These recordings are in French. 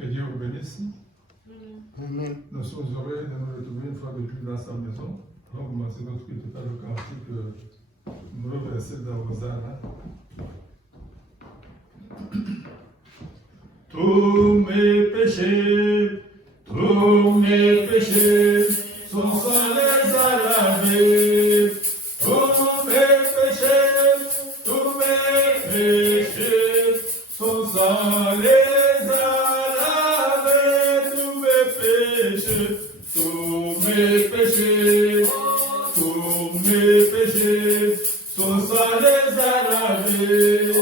Que Dieu vous bénisse. Amen. Nous sommes heureux de nous retrouver une fois de plus dans sa maison. On va commencer notre culte par le cantique numéro 27 dans Hosanna. Tous mes péchés sont sans les laver. Tous mes péchés sont sans les laver. Tous mes péchés sont sans les laver.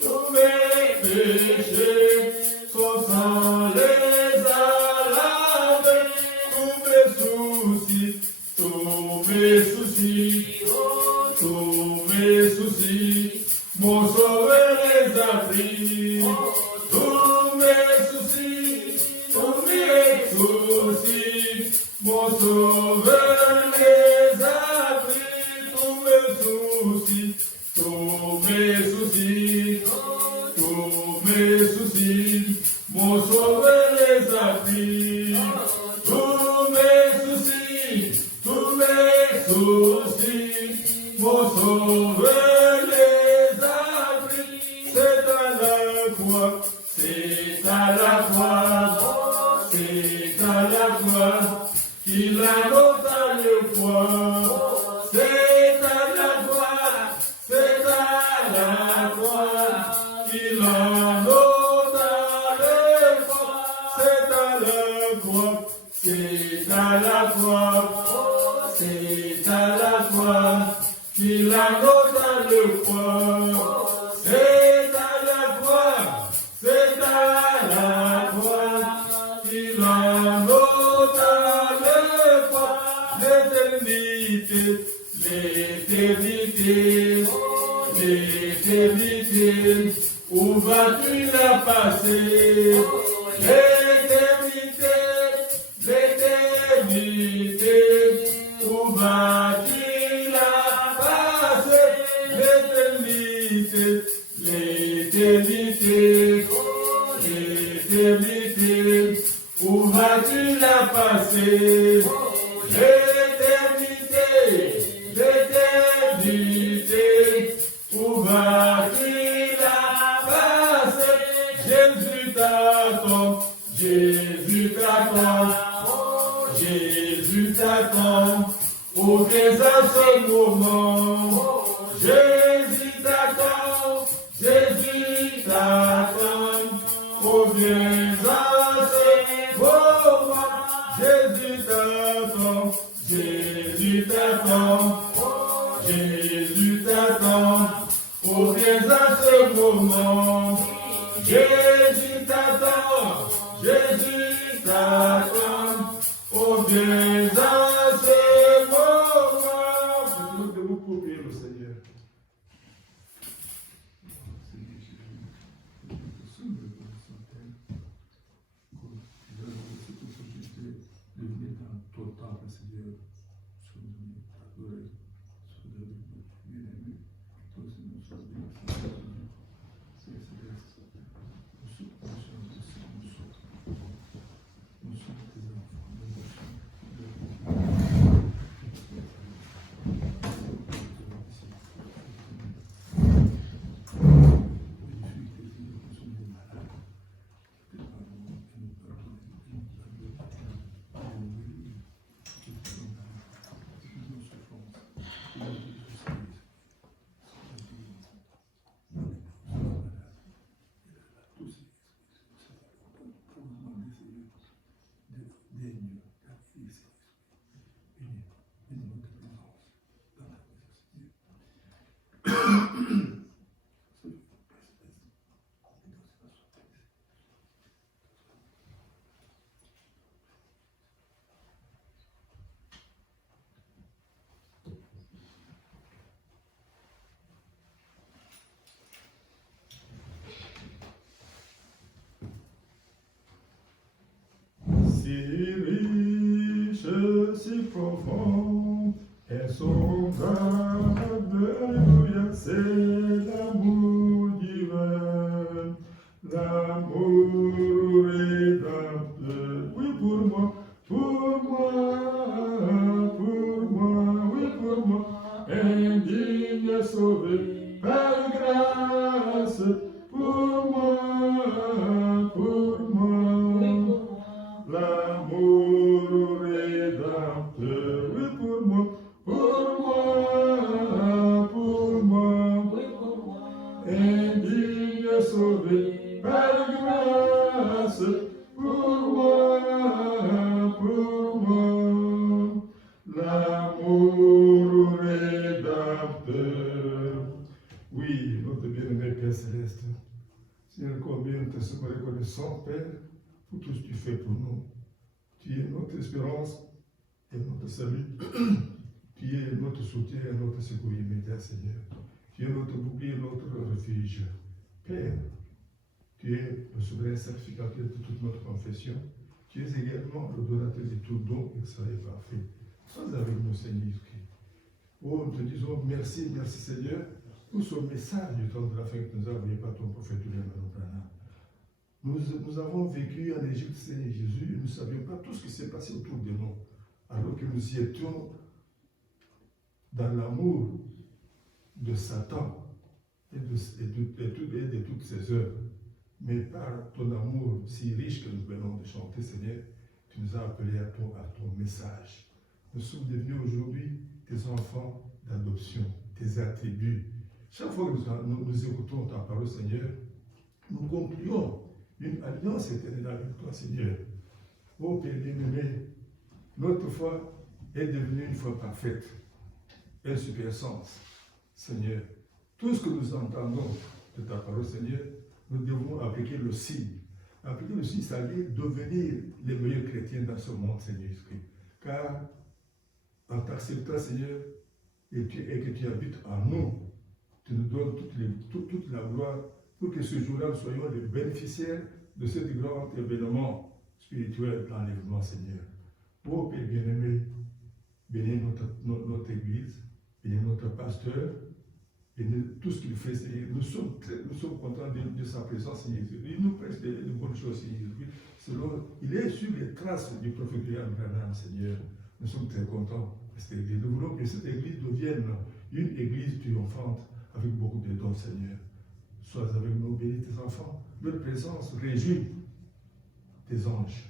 Tous mes péchés sont sans les laver. Tous mes soucis, mon sauveur les a pris. Tous mes soucis, mon sauveur les a pris. Tous mes soucis, mon sauveur les a pris. Tous mes soucis, mon sauveur les a pris. C'est à la croix, qu'il a ôté le poids. C'est à la croix, qu'il a ôté le poids. C'est à la croix, qu'il a ôté le poids. C'est à la croix, qu'il a ôté le poids. L'éternité, où vas-tu la passer? L'éternité, où vas-tu la passer? L'éternité, où vas-tu la passer? L'éternité, où vas-tu la passer? Jésus t'attend, oh viens à ce moment. Jésus t'attend, oh viens à ce moment. Jésus t'attend, oh viens à ce moment. Jésus t'attend, oh viens à ce moment. Faites-nous debout pour prier le Seigneur. Si riche, si profond, et son Alléluia, c'est l'amour divin. grâce pour moi, pour moi. L'amour rédempteur, oui, pour moi, pour moi, pour moi. Indigne sauvé par grâce pour moi, pour moi. L'amour rédempteur. Oui, notre bien-aimé Père Céleste, Seigneur, combien nous te sommes reconnaissants, Père, pour tout ce que tu fais pour nous. Tu es notre espérance et notre salut. Tu es notre soutien et notre secours immédiat, Seigneur. Tu es notre bouclier, notre refuge. Père, tu es le souverain sacrificateur de toute notre confession. Tu es également le donateur de tout don excellent et parfait. Sois avec nous, Seigneur Jésus-Christ. Oh, nous te disons merci, merci Seigneur, pour ce message du temps de la fin que nous avons envoyé par ton prophète William Branham. Nous avons vécu en Égypte, Seigneur Jésus, et nous ne savions pas tout ce qui s'est passé autour de nous, alors que nous y étions dans l'amour de Satan et de toutes ses œuvres. Mais par ton amour si riche que nous venons de chanter, Seigneur, tu nous as appelés à ton message. Nous sommes devenus aujourd'hui tes enfants d'adoption, tes attributs. Chaque fois que nous écoutons ta parole, Seigneur, nous concluons une alliance éternelle avec toi, Seigneur. Ô Père bien-aimé, notre foi est devenue une foi parfaite, un super sens, Seigneur. Tout ce que nous entendons de ta parole, Seigneur, nous devons appliquer le signe. Appliquer le signe, c'est-à-dire devenir les meilleurs chrétiens dans ce monde, Seigneur Jésus. Car en t'acceptant, Seigneur, et que tu habites en nous, tu nous donnes toute la gloire pour que ce jour-là, nous soyons les bénéficiaires de ce grand événement spirituel d'enlèvement, Seigneur. Ô Père bien-aimé, bénis notre Église, bénis notre pasteur, bénis tout ce qu'il fait, Seigneur. Nous sommes contents de sa présence, Seigneur Jésus. Il nous prête de bonnes choses, Seigneur Jésus. Il est sur les traces du prophète William Branham, Seigneur. Nous sommes très contents de cette Église. Nous voulons que cette Église devienne une Église triomphante avec beaucoup de dons, Seigneur. Sois avec nous, bénis tes enfants. Leur présence réjouit tes anges.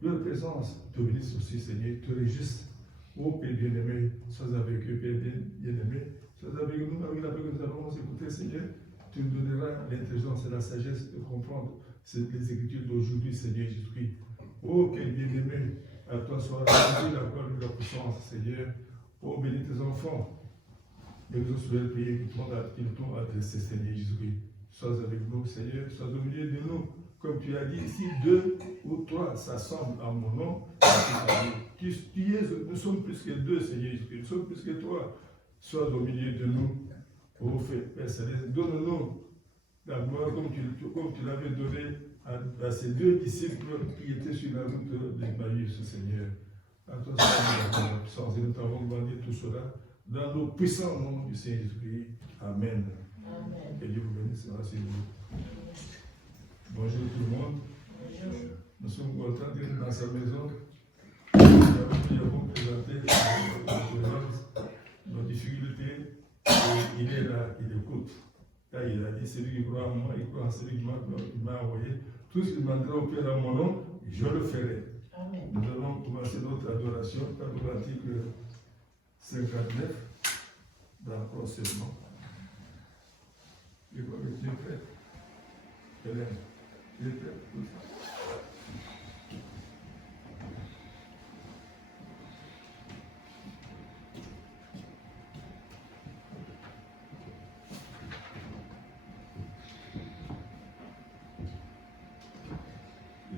Leur présence te bénisse aussi, Seigneur, te réjouisse. Ô Père bien-aimé, sois avec eux, Père bien-aimé. Sois avec nous, avec la paix que nous allons écouter, Seigneur. Tu nous donneras l'intelligence et la sagesse de comprendre les Écritures d'aujourd'hui, Seigneur Jésus-Christ. Ô Père bien-aimé, à toi soit rendue la gloire et la puissance, Seigneur. Ô bénis tes enfants. Et nous aussi le prier qu'ils t'ont adressé, Seigneur Jésus-Christ. Sois avec nous, Seigneur, sois au milieu de nous. Comme tu as dit, si 2 ou 3 s'assemblent en mon nom, nous sommes plus que 2, Seigneur Jésus-Christ. Nous sommes plus que 3. Sois au milieu de nous. Ô Père Céleste, donne-nous la gloire comme tu l'avais donné à ces 2 disciples qui étaient sur la route d'Emmaüs, Seigneur. À toi, Seigneur, la puissance. Et nous t'avons demandé tout cela dans le puissant nom du Seigneur Jésus-Christ. Amen. Amen. Que Dieu vous bénisse. Merci vous. Bonjour tout le monde. Bonjour. Nous sommes contents d'être dans sa maison. Nous avons présenté nos difficultés. Et il est là, il écoute. Là, il a dit, celui qui croit en moi, il croit en celui qui m'a envoyé. Tout ce qu'il demandera au Père en mon nom, je le ferai. Amen. Nous allons commencer notre adoration par l'article 59 dans le procession. Et quoi que tu es prêt? Hélène, tu es prêt pour ça?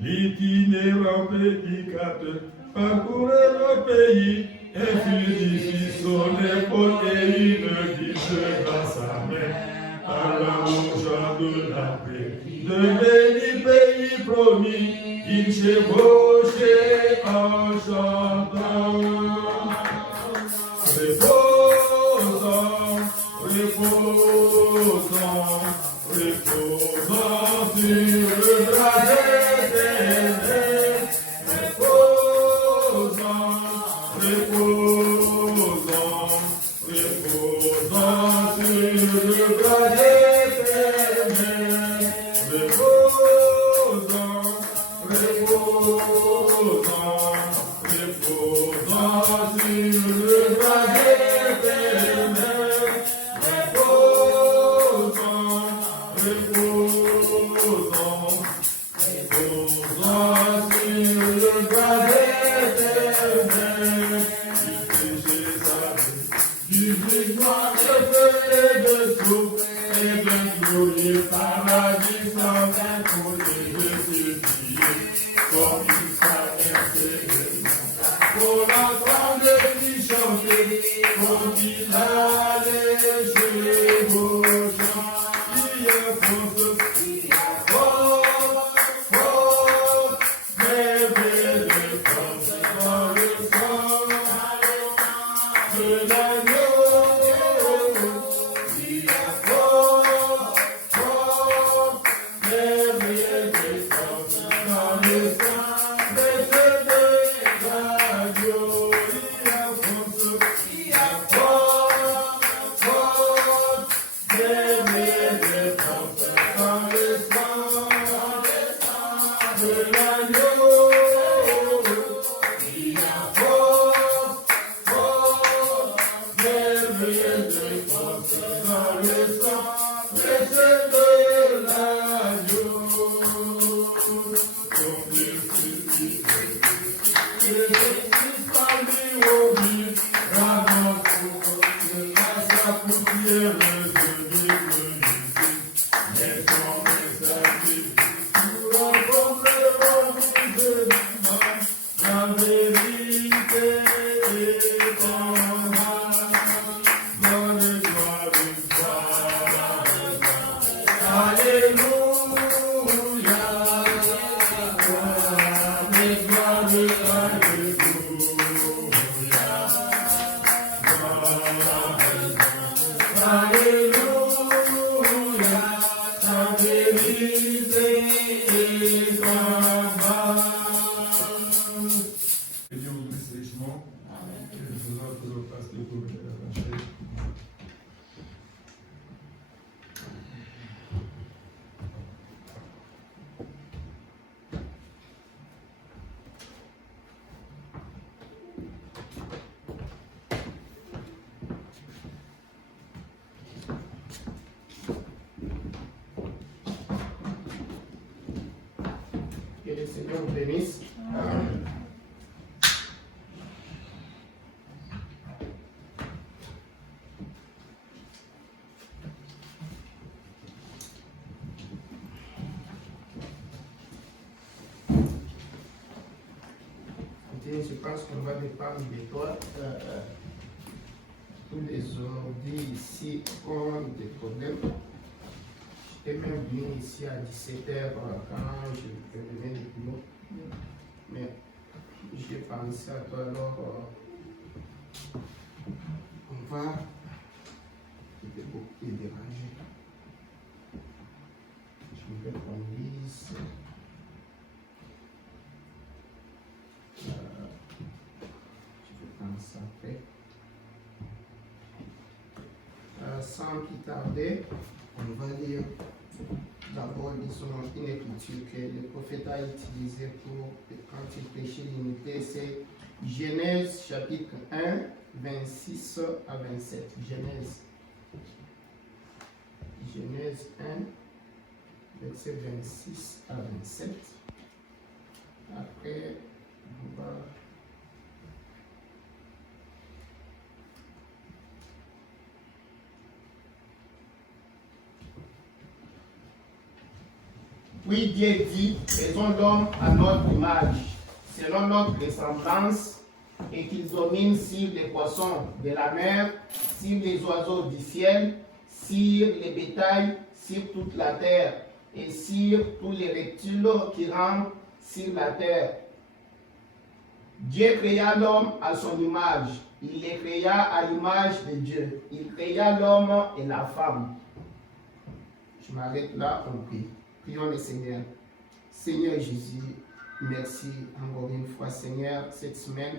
L'itinérant prédicateur parcourait le pays, et fut son épaule et une guide dans sa main. Alors aux gens de la paix, de béni pays promis, il chevauchait en chantant. Reposant, reposant, reposant sur le drapeau. Reposant sur le bras des Que le Seigneur vous bénisse. Amen. Je pense qu'on va dépendre de toi. Tous les ordi ici ont des problèmes. J'étais même venu ici à 17h quand je venais du boulot. Mais j'ai pensé à toi, alors on va te déranger. Je vais qu'on lise. Sans plus tarder, on va lire d'abord une écriture que le prophète a utilisée pour quand il prêchait l'unité, c'est Genèse chapitre 1, 26 à 27. Genèse 1, verset 26 à 27. Après, on va... Oui, Dieu dit, faisons l'homme à notre image, selon notre ressemblance, et qu'il domine sur les poissons de la mer, sur les oiseaux du ciel, sur les bétails, sur toute la terre, et sur tous les reptiles qui rampent sur la terre. Dieu créa l'homme à son image, il les créa à l'image de Dieu. Il créa l'homme et la femme. Je m'arrête là, on prie. Prions le Seigneur. Seigneur Jésus, merci encore une fois, Seigneur, cette semaine.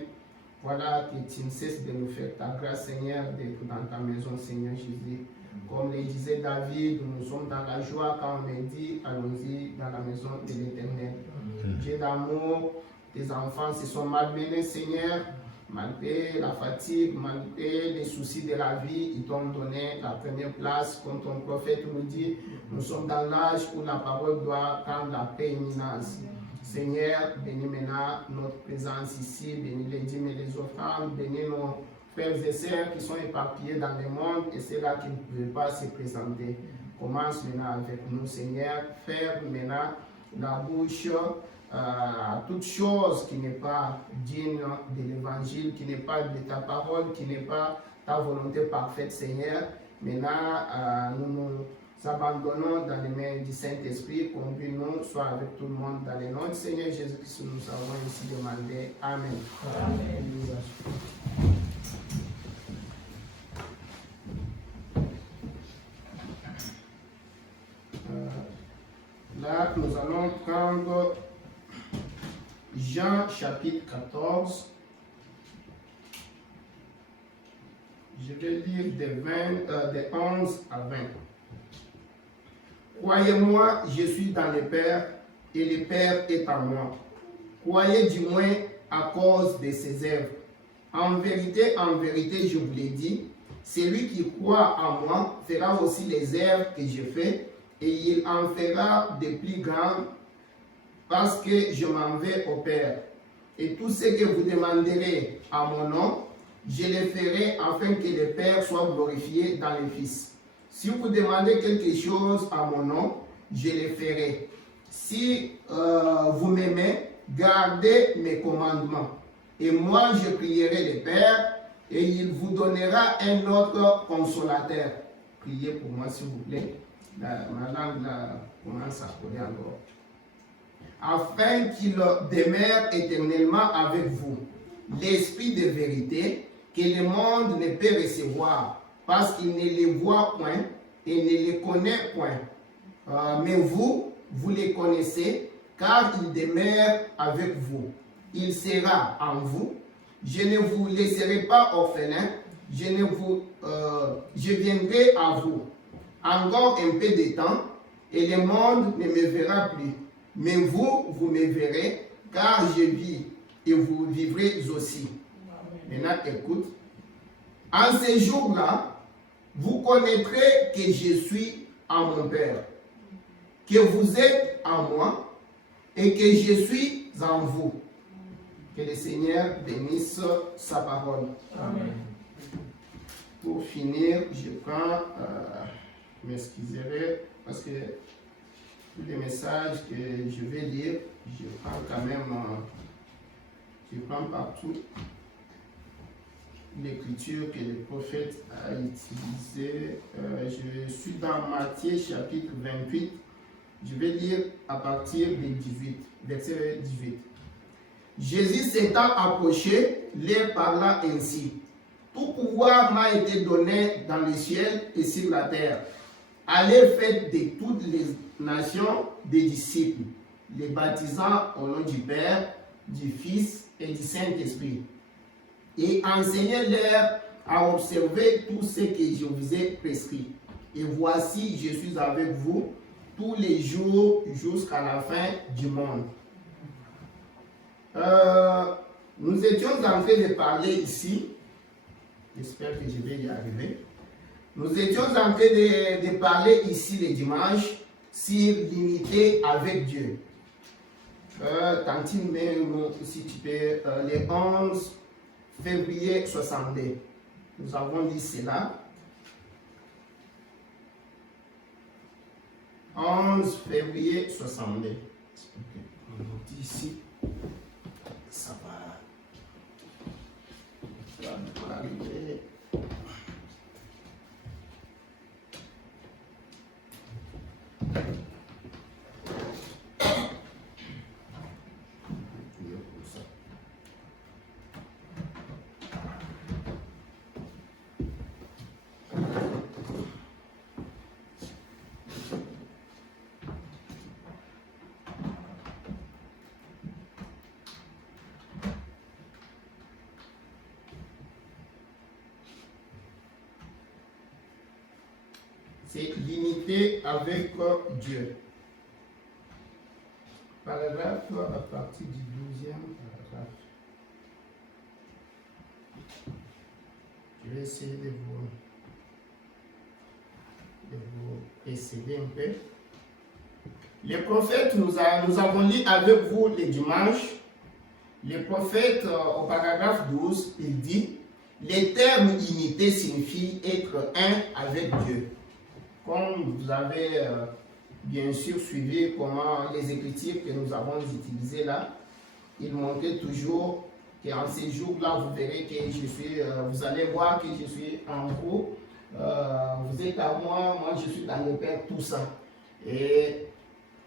Voilà que tu ne cesses de nous faire ta grâce, Seigneur, d'être dans ta maison, Seigneur Jésus. Comme le disait David, nous sommes dans la joie quand on est dit, allons-y dans la maison de l'Éternel. Dieu d'amour, tes enfants se sont malmenés, Seigneur. malgré la fatigue, malgré les soucis de la vie, ils t'ont donné la première place. Comme ton prophète nous dit, nous sommes dans l'âge où la parole doit prendre la prééminence. Seigneur, bénis maintenant notre présence ici, bénis les dîmes et les offrandes, bénis nos frères et sœurs qui sont éparpillés dans le monde et ceux-là qui ne pouvaient pas se présenter. Commence maintenant avec nous, Seigneur. Ferme maintenant la bouche à toute chose qui n'est pas digne de l'évangile, qui n'est pas de ta parole, qui n'est pas ta volonté parfaite, Seigneur. Maintenant, nous nous abandonnons dans les mains du Saint-Esprit. Conduis-nous, soit avec tout le monde dans les noms du Seigneur Jésus-Christ. Nous avons ici demandé. Amen. Amen. Là, nous allons prendre Jean chapitre 14. Je vais lire des 11 à 20. Croyez-moi, je suis dans le Père et le Père est en moi. Croyez du moins à cause de ses œuvres. En vérité, je vous l'ai dit, celui qui croit en moi fera aussi les œuvres que je fais et il en fera de plus grandes parce que je m'en vais au Père. Et tout ce que vous demanderez à mon nom, je le ferai afin que le Père soit glorifié dans le Fils. Si vous demandez quelque chose à mon nom, je le ferai. Si vous m'aimez, gardez mes commandements. Et moi, je prierai le Père et il vous donnera un autre consolateur. Priez pour moi, s'il vous plaît. Ma langue commence à coller encore. Afin qu'il demeure éternellement avec vous. L'Esprit de vérité que le monde ne peut recevoir parce qu'il ne les voit point et ne les connaît point. Mais vous les connaissez car il demeure avec vous. Il sera en vous. Je ne vous laisserai pas orphelins. Je viendrai à vous. Encore un peu de temps et le monde ne me verra plus. Mais vous me verrez car je vis et vous vivrez aussi. Maintenant, écoute. En ces jours-là, vous connaîtrez que je suis en mon Père, que vous êtes en moi et que je suis en vous. Que le Seigneur bénisse sa parole. Amen. Pour finir, je prends, m'excuserai parce que tous les messages que je vais lire, je prends quand même, je prends partout l'écriture que le prophète a utilisée. Je suis dans Matthieu chapitre 28. Je vais lire à partir du 18, verset 18. Jésus s'étant approché, leur parla ainsi. Tout pouvoir m'a été donné dans le ciel et sur la terre. Allez, faites de toutes les nations des disciples, les baptisant au nom du Père, du Fils et du Saint-Esprit. Et enseignez-leur à observer tout ce que je vous ai prescrit. Et voici, je suis avec vous tous les jours jusqu'à la fin du monde. Nous étions en train de parler ici, j'espère que je vais y arriver. Nous étions en train de parler ici le dimanche sur l'unité avec Dieu. Tantine, si tu peux, le 11 février 62. Nous avons dit cela. 11 février 62. On dit ici. Ça va. Ça va arriver. C'est l'unité avec Dieu. Paragraphe à partir du 12e paragraphe. Je vais essayer de vous précéder un peu. Les prophètes, nous avons lu avec vous les dimanches. Les prophètes, au paragraphe 12, il dit les termes unité signifient être un avec Dieu. Comme vous avez bien sûr suivi comment les écritures que nous avons utilisées là, il montrait toujours qu'en ces jours-là, vous verrez que je suis, vous allez voir que je suis en vous, vous êtes à moi, moi je suis dans le Père, tout ça. Et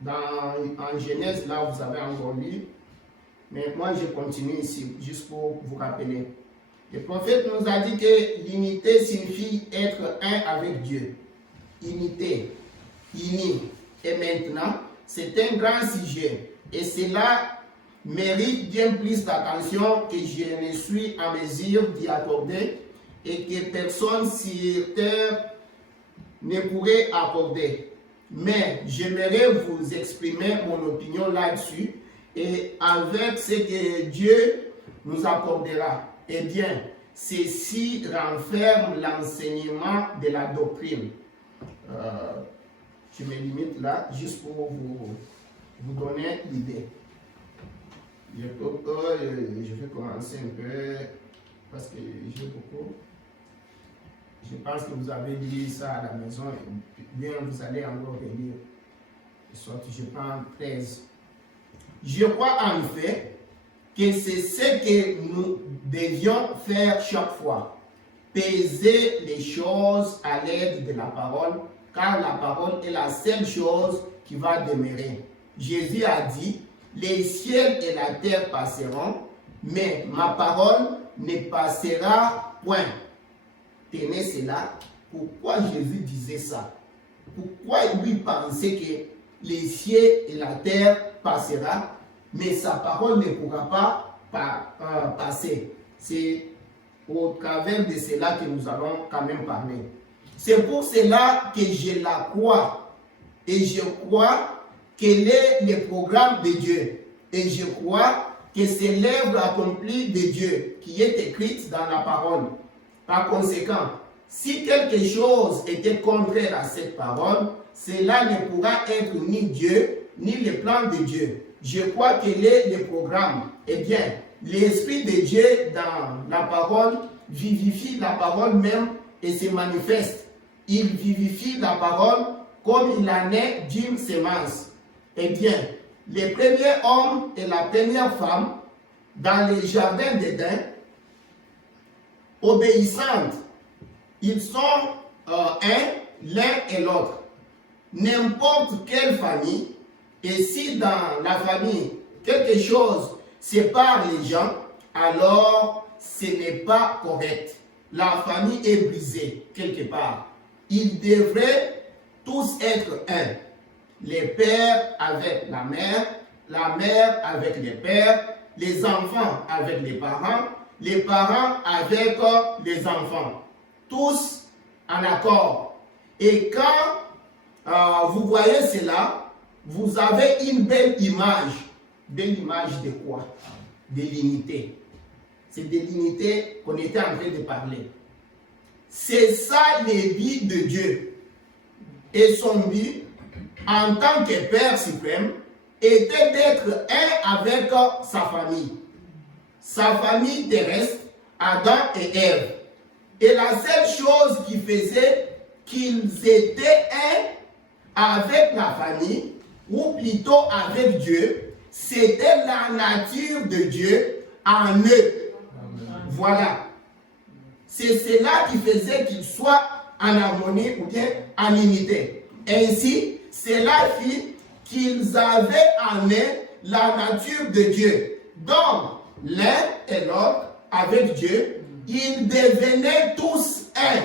en Genèse, là, vous avez encore lu, mais moi je continue ici, juste pour vous rappeler. Le prophète nous a dit que l'unité signifie être un avec Dieu. Unité, unis. Et maintenant, c'est un grand sujet. Et cela mérite bien plus d'attention que je ne suis en mesure d'y accorder et que personne sur terre ne pourrait accorder. Mais j'aimerais vous exprimer mon opinion là-dessus et avec ce que Dieu nous accordera. Eh bien, ceci renferme l'enseignement de la doctrine. Je me limite là, juste pour vous donner l'idée. Je vais commencer un peu, parce que j'ai beaucoup. Je pense que vous avez lu ça à la maison, et bien vous allez encore relire. Soit je prends 13. Je crois en fait que c'est ce que nous devions faire chaque fois. Peser les choses à l'aide de la parole, car la parole est la seule chose qui va demeurer. Jésus a dit, les ciels et la terre passeront, mais ma parole ne passera point. Tenez cela. Pourquoi Jésus disait ça? Pourquoi lui pensait que les cieux et la terre passera, mais sa parole ne pourra pas passer? C'est au travers de cela que nous allons quand même parler. C'est pour cela que je la crois. Et je crois quel est le programme de Dieu. Et je crois que c'est l'œuvre accomplie de Dieu qui est écrite dans la parole. Par conséquent, si quelque chose était contraire à cette parole, cela ne pourra être ni Dieu, ni le plan de Dieu. Je crois quel est le programme. Eh bien, l'Esprit de Dieu dans la parole vivifie la parole même et se manifeste. Il vivifie la parole comme il en est d'une semence. Eh bien, les premiers hommes et la première femme dans le jardin d'Éden, obéissantes, ils sont l'un et l'autre. N'importe quelle famille, et si dans la famille quelque chose sépare les gens, alors ce n'est pas correct. La famille est brisée quelque part. Ils devraient tous être un. Les pères avec la mère avec les pères, les enfants avec les parents avec les enfants. Tous en accord. Et quand vous voyez cela, vous avez une belle image. Belle image de quoi? De l'unité. C'est de l'unité qu'on était en train de parler. C'est ça le but de Dieu. Et son but, en tant que Père suprême, était d'être un avec sa famille. Sa famille terrestre, Adam et Ève. Et la seule chose qui faisait qu'ils étaient un avec la famille, ou plutôt avec Dieu, c'était la nature de Dieu en eux. Amen. Voilà. C'est cela qui faisait qu'ils soient en harmonie ou bien en unité. Ainsi, cela fit qu'ils avaient en eux la nature de Dieu. Donc, l'un et l'autre, avec Dieu, ils devenaient tous un.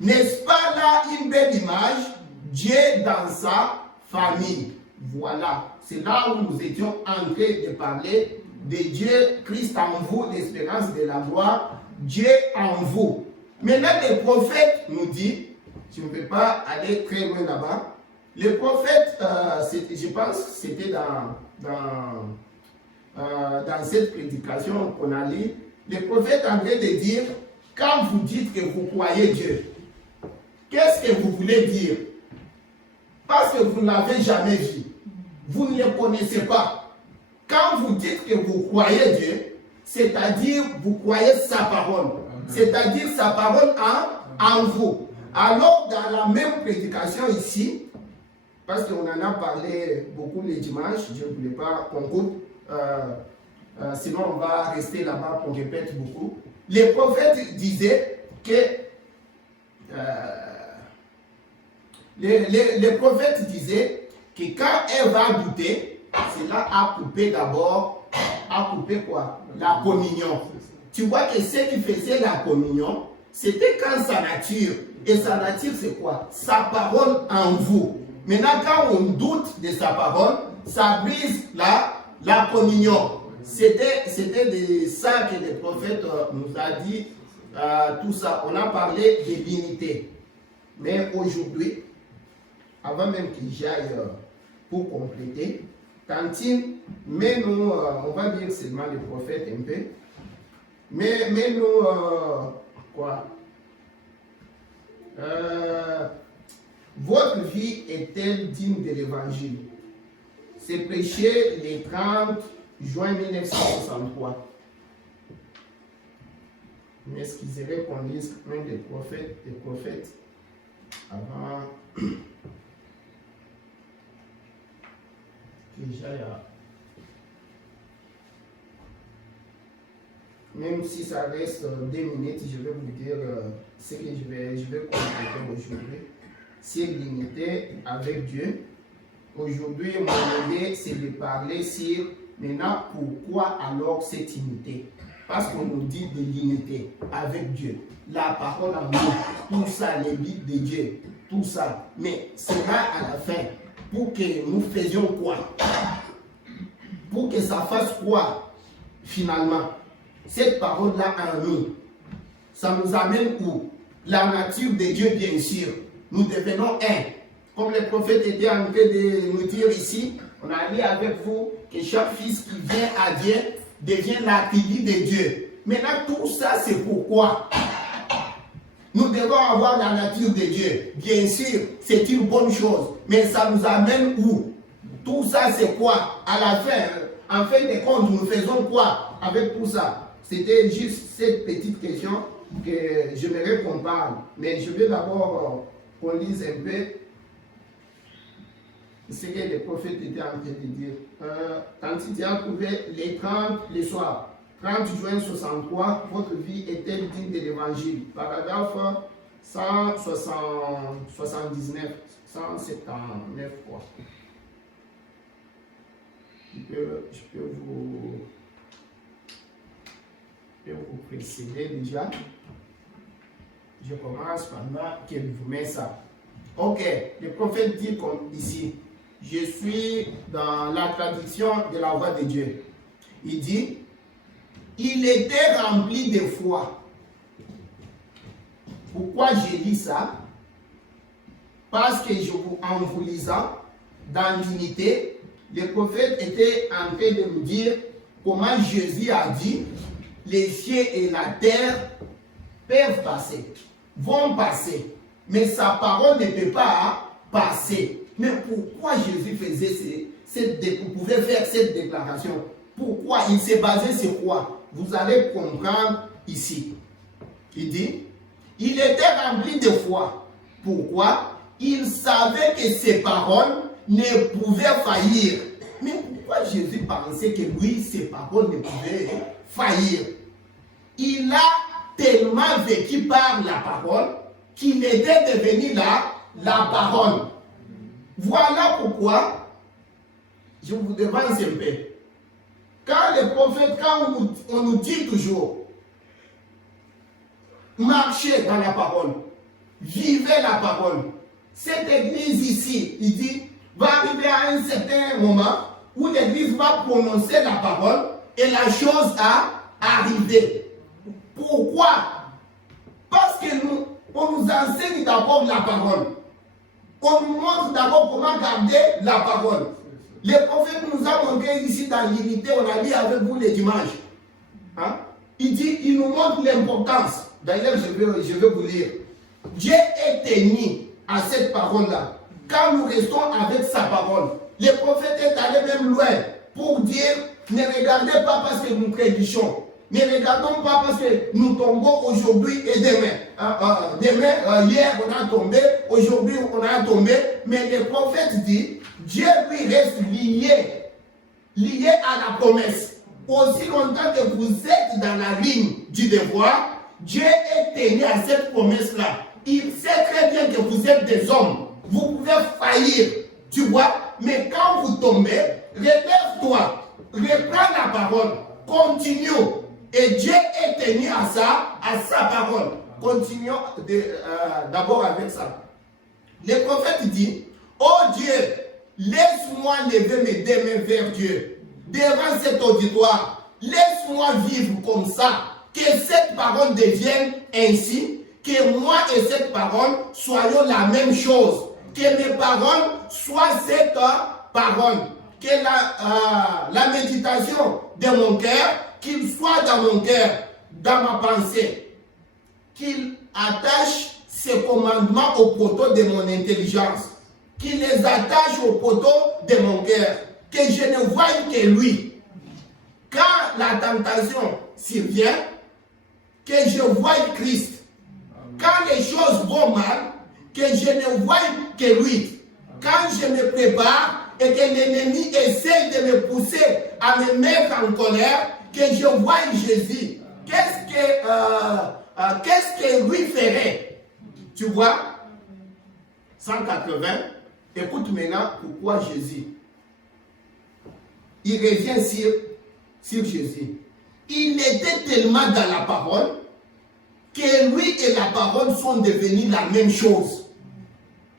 N'est-ce pas là une belle image? Dieu dans sa famille. Voilà. C'est là où nous étions en train de parler de Dieu, Christ en vous, l'espérance de la gloire, Dieu en vous. Maintenant, le prophète nous dit, je ne peux pas aller très loin là-bas, le prophète, je pense que c'était dans cette prédication qu'on a lue, Le prophète est en train de dire, quand vous dites que vous croyez Dieu, qu'est-ce que vous voulez dire? Parce que vous ne l'avez jamais vu. Vous ne le connaissez pas. Quand vous dites que vous croyez Dieu, c'est-à-dire vous croyez sa parole. C'est-à-dire sa parole en vous. Alors, dans la même prédication ici, parce qu'on en a parlé beaucoup les dimanches, je ne voulais pas qu'on coupe, sinon on va rester là-bas qu'on répète beaucoup. Les prophètes disaient que les prophètes disaient que quand elle va goûter, cela a coupé d'abord, a coupé quoi? La communion. Tu vois que ce qui faisait la communion, c'était quand sa nature, et sa nature c'est quoi? Sa parole en vous. Maintenant quand on doute de sa parole, ça brise la communion. C'était de ça que le prophète nous a dit, tout ça. On a parlé de l'unité. Mais aujourd'hui, avant même qu'il j'aille pour compléter, Tantine, mais nous, on va dire seulement le prophète un peu, mais nous, quoi? Votre vie est-elle digne de l'évangile? C'est prêché le 30 juin 1963. Mais est-ce qu'ils iraient qu'on lise même des prophètes avant que j'aille à... Même si ça reste 2 minutes, je vais vous dire ce que je vais compléter aujourd'hui. C'est l'unité avec Dieu. Aujourd'hui, mon idée, c'est de parler sur maintenant pourquoi alors cette unité. Parce qu'on nous dit de l'unité avec Dieu. La parole en nous, tout ça, les bits de Dieu, tout ça. Mais cela à la fin, pour que nous faisions quoi? Pour que ça fasse quoi finalement? Cette parole-là en nous, ça nous amène où? La nature de Dieu, bien sûr. Nous devenons un. Comme le prophète était en train de nous dire ici, on a dit avec vous que chaque fils qui vient à Dieu devient l'atelier de Dieu. Maintenant, tout ça, c'est pourquoi nous devons avoir la nature de Dieu. Bien sûr, c'est une bonne chose, mais ça nous amène où? Tout ça, c'est quoi? À la fin, en fin de compte, nous faisons quoi avec tout ça? C'était juste cette petite question que j'aimerais qu'on parle. Mais je vais d'abord qu'on lise un peu ce que le prophète était en train de dire. Quand il a trouvé les 30 le soir, 30 juin 63, votre vie est-elle digne de l'évangile? Paragraphe 179, 179 quoi. Je peux vous précéder déjà. Je commence pendant qu'elle vous met ça. Ok, le prophète dit comme ici, je suis dans la tradition de la voix de Dieu. Il dit, il était rempli de foi. Pourquoi j'ai dit ça? Parce que en vous lisant, dans l'unité, le prophète était en train de nous dire comment Jésus a dit, les cieux et la terre peuvent passer, vont passer, mais sa parole ne peut pas passer. Mais pourquoi Jésus pouvait faire cette déclaration? Pourquoi? Il s'est basé sur quoi? Vous allez comprendre ici. Il dit, il était rempli de foi. Pourquoi? Il savait que ses paroles ne pouvaient faillir. Mais pourquoi Jésus pensait que lui, ses paroles ne pouvaient faillir? Il a tellement vécu par la parole qu'il était devenu la parole. Voilà pourquoi je vous devance un peu. Quand les prophètes, quand on nous dit toujours, marchez dans la parole, vivez la parole. Cette église ici, il dit, va arriver à un certain moment où l'église va prononcer la parole et la chose a arrivé. Pourquoi? Parce que on nous enseigne d'abord la parole. On nous montre d'abord comment garder la parole. Les prophètes nous ont montré ici dans l'unité, on a dit avec vous les dimanches. Hein? il dit, il nous montre l'importance. D'ailleurs, je vais vous lire. Dieu était mis à cette parole-là. Quand nous restons avec sa parole, le prophète est allé même loin pour dire, ne regardez pas parce que nous prédichons. Ne regardons pas parce que nous tombons aujourd'hui et demain. Hier on a tombé, aujourd'hui on a tombé. Mais le prophète dit, Dieu lui reste lié à la promesse. Aussi longtemps que vous êtes dans la ligne du devoir, Dieu est tenu à cette promesse-là. Il sait très bien que vous êtes des hommes. Vous pouvez faillir, tu vois. Mais quand vous tombez, relève-toi, reprends la parole, continue. Et Dieu est tenu à sa parole. Continuons d'abord avec ça. Le prophète dit, oh Dieu, laisse-moi lever mes deux mains vers Dieu. Devant cet auditoire, laisse-moi vivre comme ça. Que cette parole devienne ainsi, que moi et cette parole soyons la même chose. Que mes paroles soient cette parole. Que la méditation de mon cœur, qu'il soit dans mon cœur, dans ma pensée. Qu'il attache ses commandements au poteau de mon intelligence. Qu'il les attache au poteau de mon cœur. Que je ne voie que lui. Quand la tentation survient, que je voie Christ. Quand les choses vont mal, que je ne voie que lui. Quand je me prépare et que l'ennemi essaie de me pousser à me mettre en colère, que je voie Jésus. Qu'est-ce que lui ferait? Tu vois? 180. Écoute maintenant pourquoi Jésus. Il revient sur Jésus. Il était tellement dans la parole que lui et la parole sont devenus la même chose.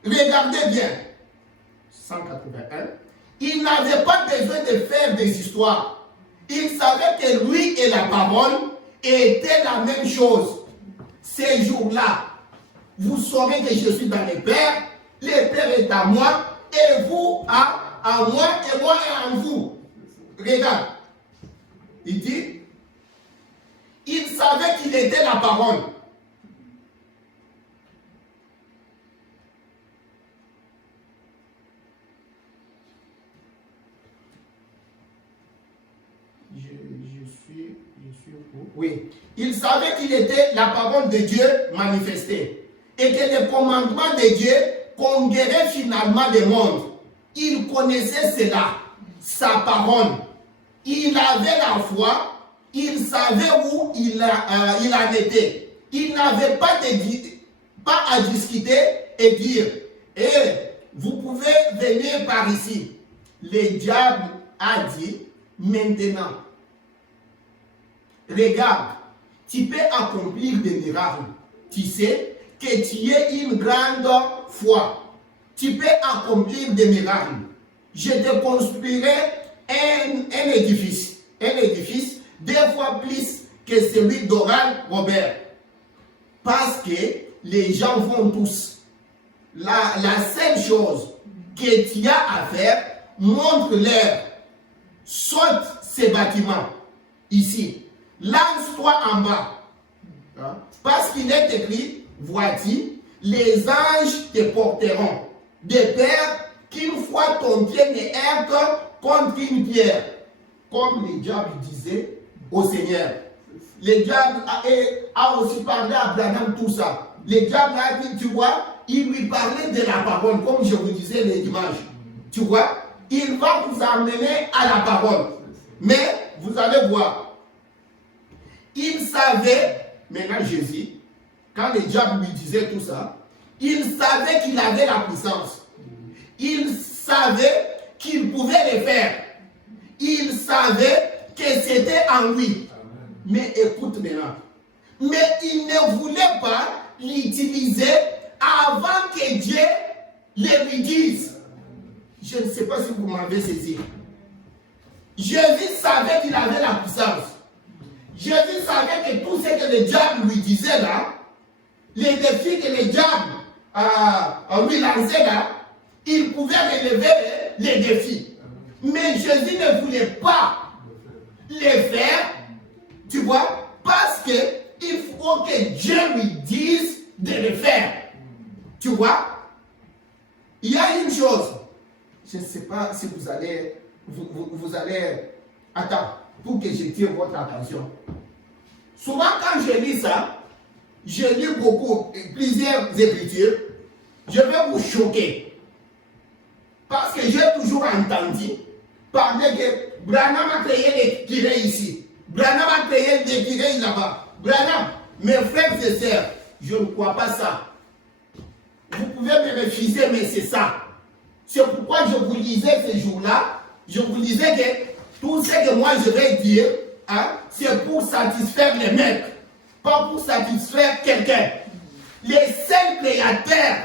Regardez bien. 181. Il n'avait pas besoin de faire des histoires. Il savait que lui et la parole étaient la même chose. Ces jours-là, vous saurez que je suis dans le Père est à moi, et vous à moi, et moi et en vous. Regarde. Il dit, il savait qu'il était la parole. Oui. Il savait qu'il était la parole de Dieu manifestée. Et que le commandement de Dieu conquérait finalement le monde. Il connaissait cela, sa parole. Il avait la foi, il savait où il en était. Il n'avait pas à discuter et dire, vous pouvez venir par ici. Le diable a dit, maintenant, regarde, tu peux accomplir des miracles. Tu sais que tu es une grande foi. Tu peux accomplir des miracles. Je te construirai un édifice. Un édifice 2 fois plus que celui d'Oral Robert. Parce que les gens vont tous. La seule chose que tu as à faire, montre-leur. Saute ces bâtiments. Ici. Lance-toi en bas. Parce qu'il est écrit, voici, les anges te porteront. De peur qu'une fois ton pied ne heurte contre une pierre. Comme le diable disait au Seigneur. Le diable a aussi parlé à Abraham tout ça. Le diable a dit, tu vois, il lui parlait de la parole, comme je vous disais les dimanches. Tu vois, il va vous amener à la parole. Mais vous allez voir. Il savait, maintenant Jésus, quand le diable lui disait tout ça, il savait qu'il avait la puissance. Il savait qu'il pouvait le faire. Il savait que c'était en lui. Mais écoute maintenant. Mais il ne voulait pas l'utiliser avant que Dieu le lui dise. Je ne sais pas si vous m'avez saisi. Jésus savait qu'il avait la puissance. Jésus savait que tout ce que le diable lui disait là, les défis que le diable lui lançait là, il pouvait relever les défis. Mais Jésus ne voulait pas les faire, tu vois, pas faut que Dieu lui dise de le faire. Tu vois? Il y a une chose. Je ne sais pas si vous allez... Vous allez... Attends, pour que je tire votre attention. Souvent, quand je lis ça, je lis plusieurs écritures, je vais vous choquer. Parce que j'ai toujours entendu parler que Branham a créé les tirets ici. Branham a créé des tirets là-bas. Branham, mes frères et sœurs, je ne crois pas ça. Vous pouvez me refuser, mais c'est ça. C'est pourquoi je vous lisais ce jour-là, je vous disais que tout ce que moi je vais dire, hein, c'est pour satisfaire les mecs, pas pour satisfaire quelqu'un. Les seuls créateurs,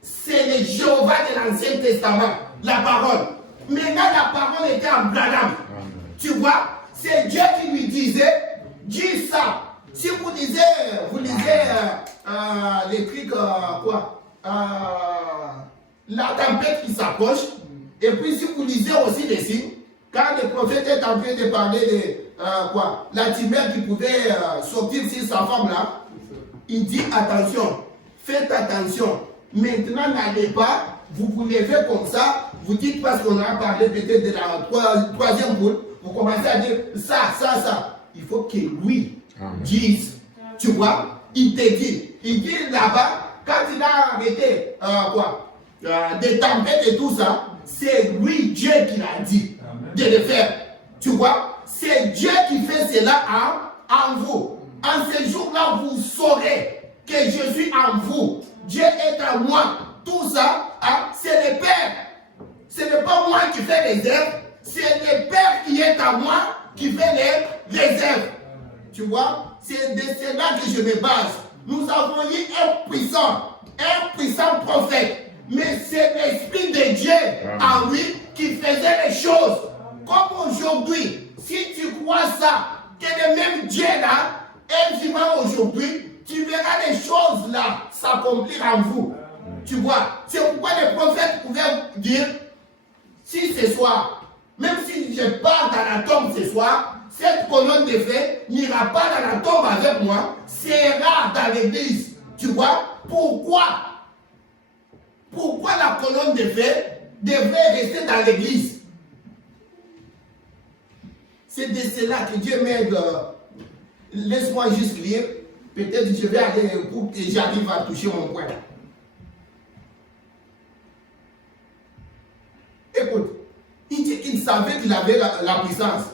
c'est le Jéhovah de l'Ancien Testament, la parole. Maintenant, la parole était en Branham. Tu vois, c'est Dieu qui lui disait, dis ça. Si vous lisez les trucs, quoi, la tempête qui s'approche, et puis si vous lisez aussi les signes, quand le prophète est en train de parler de quoi, la timère qui pouvait sortir sur sa femme là, il dit attention, faites attention. Maintenant, n'allez pas, vous vous levez comme ça, vous dites parce qu'on a parlé peut-être de la troisième boule, vous commencez à dire ça. Il faut que lui dise, tu vois, il te dit, il dit là-bas, quand il a arrêté des tempêtes et tout ça, c'est lui, Dieu, qui l'a dit de le faire. Tu vois, c'est Dieu qui fait cela en vous. En ce jour-là, vous saurez que je suis en vous. Dieu est en moi. Tout ça, hein, c'est le Père. Ce n'est pas moi qui fais les œuvres, c'est le Père qui est en moi qui fait les œuvres. Tu vois, c'est de cela que je me base. Nous avons eu un puissant prophète. Mais c'est l'Esprit de Dieu en lui qui faisait les choses. Comme aujourd'hui, si tu crois ça, que le même Dieu là est vivant aujourd'hui, tu verras les choses là s'accomplir en vous. Tu vois, c'est pourquoi les prophètes pouvaient dire, si ce soir, même si je pars dans la tombe ce soir, cette colonne de feu n'ira pas dans la tombe avec moi, sera dans l'église. Tu vois, pourquoi la colonne de feu devrait rester dans l'église? C'est de cela que Dieu m'aide. Laisse-moi juste lire. Peut-être je vais aller pour que j'arrive à toucher mon point. Écoute, il dit qu'il savait qu'il avait la puissance.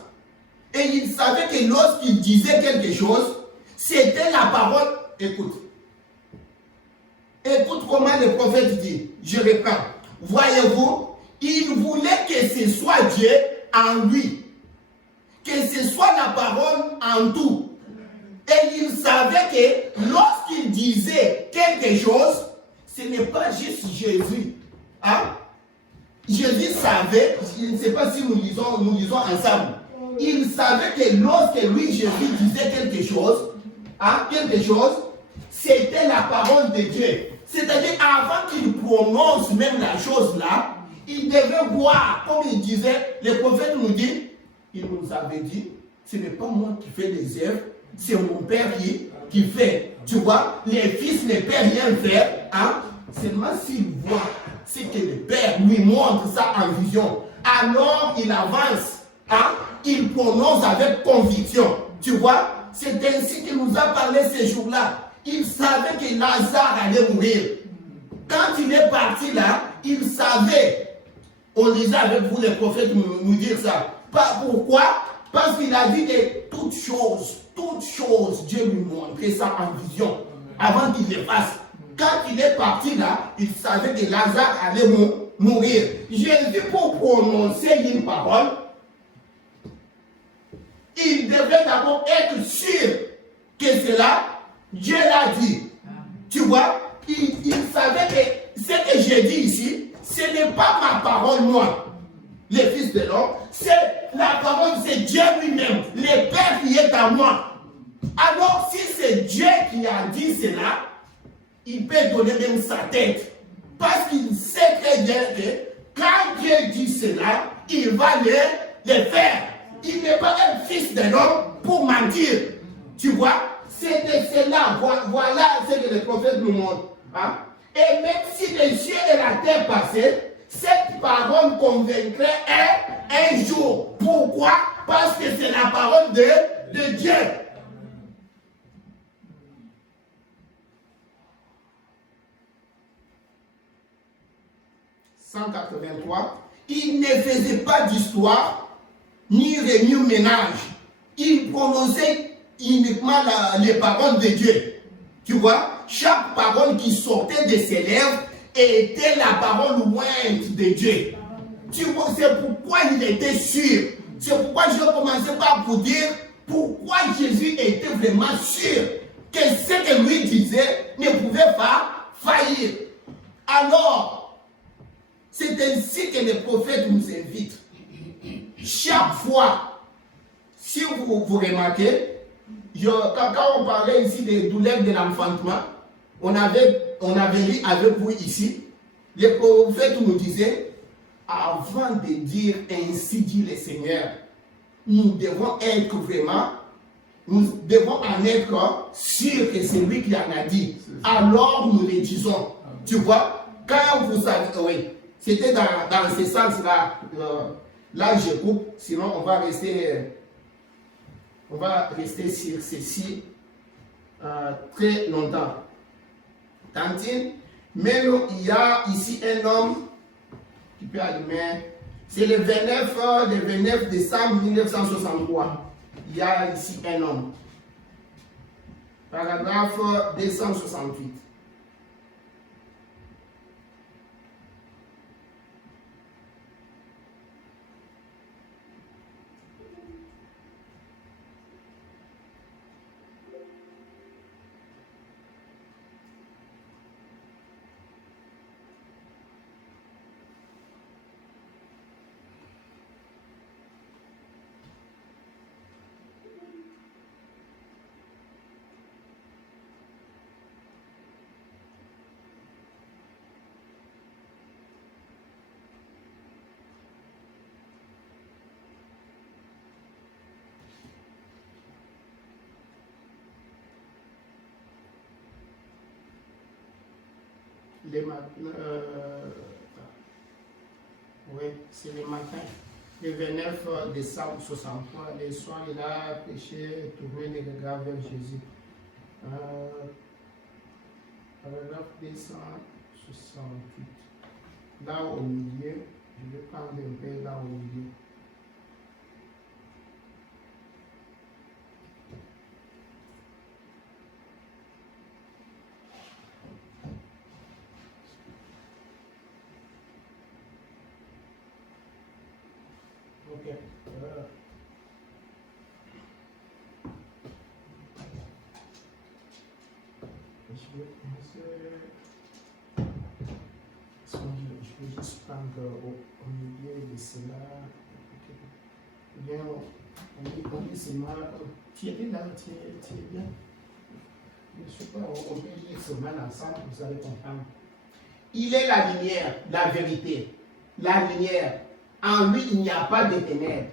Et il savait que lorsqu'il disait quelque chose, c'était la parole. Écoute comment le prophète dit. Je reprends. Voyez-vous, il voulait que ce soit Dieu en lui. Que ce soit la parole en tout. Et il savait que lorsqu'il disait quelque chose, ce n'est pas juste Jésus. Hein? Jésus savait, je ne sais pas si nous lisons ensemble. Il savait que lorsque lui, Jésus, disait quelque chose, c'était la parole de Dieu. C'est-à-dire, avant qu'il prononce même la chose là, il devait voir, comme il disait, le prophète nous dit, il nous avait dit, ce n'est pas moi qui fais les œuvres, c'est mon Père qui fait. Tu vois, les fils ne peuvent rien faire, hein? Seulement s'il voit ce que le Père lui montre ça en vision, alors il avance, hein? Il prononce avec conviction. Tu vois, c'est ainsi qu'il nous a parlé ces jours-là. Il savait que Lazare allait mourir. Quand il est parti là, il savait. On lisait avec vous les prophètes nous dire ça. Pourquoi? Parce qu'il a dit que toute chose, Dieu lui montrait ça en vision avant qu'il le fasse. Quand il est parti là, il savait que Lazare allait mourir. Jésus, pour prononcer une parole, il devait d'abord être sûr que c'est là, Dieu l'a dit. Tu vois, il savait que ce que j'ai dit ici, ce n'est pas ma parole, moi, le Fils de l'homme, c'est la parole, c'est Dieu lui-même, le Père qui est en moi. Alors, si c'est Dieu qui a dit cela, il peut donner même sa tête. Parce qu'il sait très bien que quand Dieu dit cela, il va le faire. Il n'est pas un fils de l'homme pour mentir. Tu vois, C'était cela. Voilà ce que le prophète nous montre. Hein? Et même si les cieux et la terre passaient, cette parole convaincrait un jour. Pourquoi? Parce que c'est la parole de Dieu. 183. Il ne faisait pas d'histoire, ni remue-ménage. Il prononçait uniquement les paroles de Dieu. Tu vois, chaque parole qui sortait de ses lèvres était la parole lointe de Dieu. Tu vois, c'est pourquoi il était sûr. C'est pourquoi je vais commencer par vous dire pourquoi Jésus était vraiment sûr que ce que lui disait ne pouvait pas faillir. Alors, c'est ainsi que les prophètes nous invitent. Chaque fois, si vous remarquez, quand on parlait ici des douleurs de l'enfantement, on avait lu avec vous ici, les prophètes nous disaient, avant de dire ainsi dit le Seigneur, nous devons en être sûrs que c'est lui qui en a dit. Alors nous le disons. Tu vois, quand vous savez, oui, c'était dans ce sens-là. Là, je coupe, sinon on va rester sur ceci très longtemps. Tantine, même il y a ici un homme qui peut allumer. C'est le 29 décembre 1963. Il y a ici un homme. Paragraphe 268. Oui, c'est le matin. Le 29 décembre 63, le soir, il a péché, tourné les regards vers Jésus. Paragraphe 268. Là au milieu, je vais prendre un peu là au milieu. Ok. Je vais commencer. Je vais juste prendre au milieu de cela. Bien, on dit seulement. Tu es là, tu es bien. Je ne sais pas, on peut lire seulement ensemble, vous allez comprendre. Il est la lumière, la vérité. La lumière. En lui, il n'y a pas de ténèbres.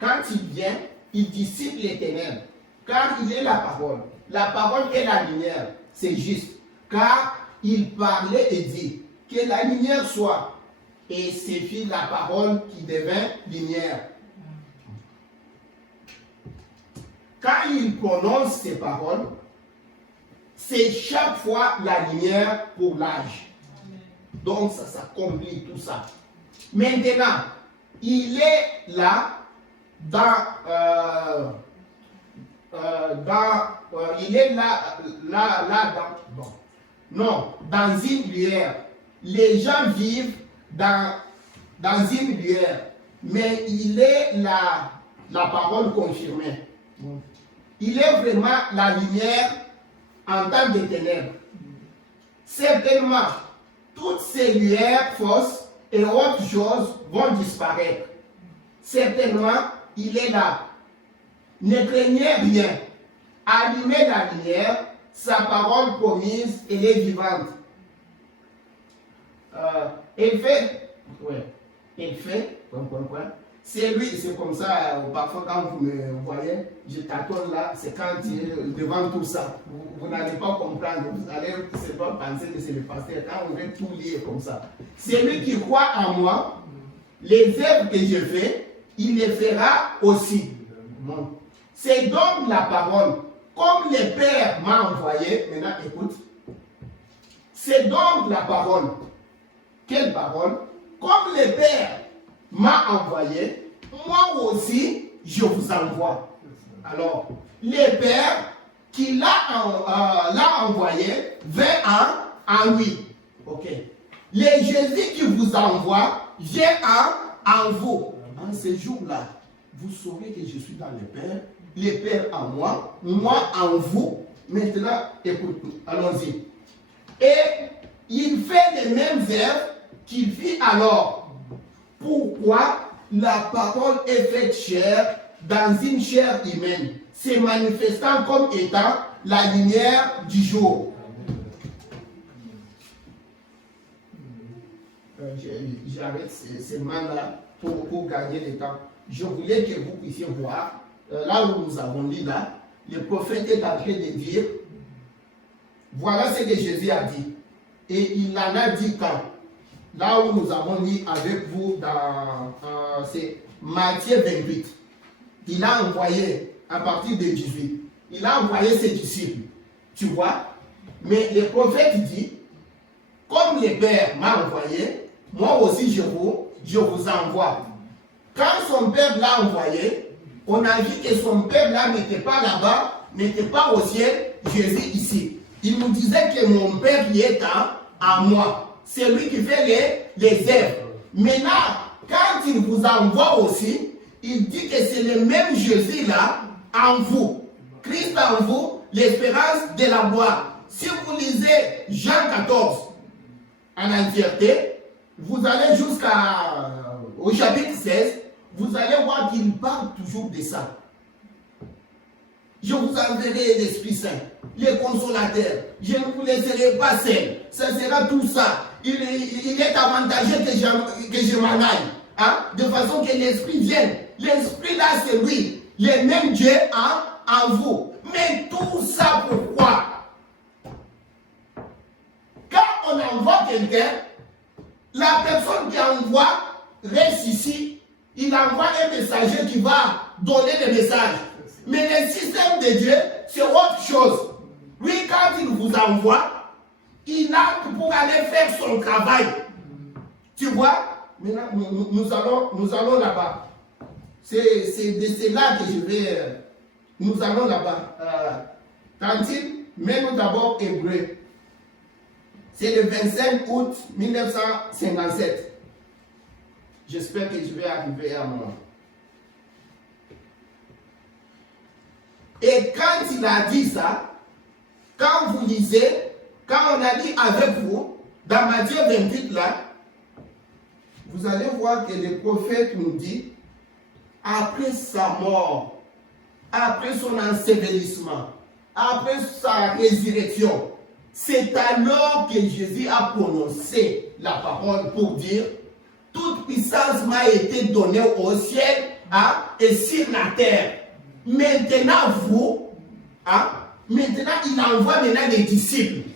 Quand il vient, il dissipe les ténèbres. Car il est la parole. La parole est la lumière. C'est juste. Car il parlait et dit que la lumière soit. Et c'est fit la parole qui devint lumière. Quand il prononce ces paroles, c'est chaque fois la lumière pour l'âge. Donc ça s'accomplit tout ça. Maintenant, il est là il est là dans une lumière. Les gens vivent dans une lumière, mais il est la parole confirmée. Il est vraiment la lumière en temps de ténèbres. Certainement, toutes ces lumières fausses et autres choses vont disparaître. Certainement, il est là. Ne craignez rien. Allumez la lumière, sa parole promise, elle est vivante. Elle fait, C'est lui, c'est comme ça, parfois quand vous me voyez, je tâtonne là, c'est quand il est devant tout ça. Vous n'allez pas comprendre, vous allez seulement penser que c'est le pasteur, quand on veut tout lier comme ça. C'est lui qui croit en moi, les œuvres que je fais, il les fera aussi. Bon. C'est donc la parole, comme le Père m'a envoyé, maintenant écoute, c'est donc la parole. Quelle parole? Comme le Père m'a envoyé, moi aussi, je vous envoie. Alors, le Père qui l'a envoyé vient en lui. Ok. Le Jésus qui vous envoie vient en vous. En ce jour-là, vous saurez que je suis dans le Père en moi en vous. Maintenant, écoute-nous, allons-y. Et il fait les mêmes œuvres qu'il fit alors. Pourquoi la parole est faite chair dans une chair humaine, se manifestant comme étant la lumière du jour. J'arrête seulement là pour gagner le temps. Je voulais que vous puissiez voir, là où nous avons lu là, le prophète est en train de dire, voilà ce que Jésus a dit. Et il en a dit quand? Là où nous avons lu avec vous dans c'est Matthieu 28. Il a envoyé à partir de 18. Il a envoyé ses disciples. Tu vois? Mais le prophète dit, comme le Père m'a envoyé, moi aussi je vous envoie. Quand son Père l'a envoyé, on a vu que son Père là n'était pas là-bas, n'était pas au ciel, Jésus ici. Il nous disait que mon Père qui est en moi. C'est lui qui fait les œuvres. Maintenant, quand il vous envoie aussi, il dit que c'est le même Jésus là en vous. Christ en vous, l'espérance de la gloire. Si vous lisez Jean 14 en entièreté, vous allez jusqu'au chapitre 16, vous allez voir qu'il parle toujours de ça. Je vous enverrai l'Esprit Saint, les consolateurs. Je ne vous laisserai pas seul. Ça sera tout ça. Il est avantageux que je m'en aille. Hein? De façon que l'Esprit vienne. L'Esprit là, c'est lui. Le même Dieu en vous. Mais tout ça pourquoi? Quand on envoie quelqu'un, la personne qui envoie reste ici. Il envoie un messager qui va donner le message. Mais le système de Dieu, c'est autre chose. Lui, quand il vous envoie, il entre pour aller faire son travail. Tu vois? Maintenant, nous allons là-bas. C'est de cela que je vais... nous allons là-bas. Tantine, mets-nous d'abord Hébreu. C'est le 25 août 1957. J'espère que je vais arriver à moi. Et quand il a dit ça, quand vous lisez, quand on a dit avec vous, dans Matthieu 28 là, vous allez voir que le prophète nous dit, après sa mort, après son ensevelissement, après sa résurrection, c'est alors que Jésus a prononcé la parole pour dire, toute puissance m'a été donnée au ciel et sur la terre. Maintenant, vous, maintenant, il envoie maintenant des disciples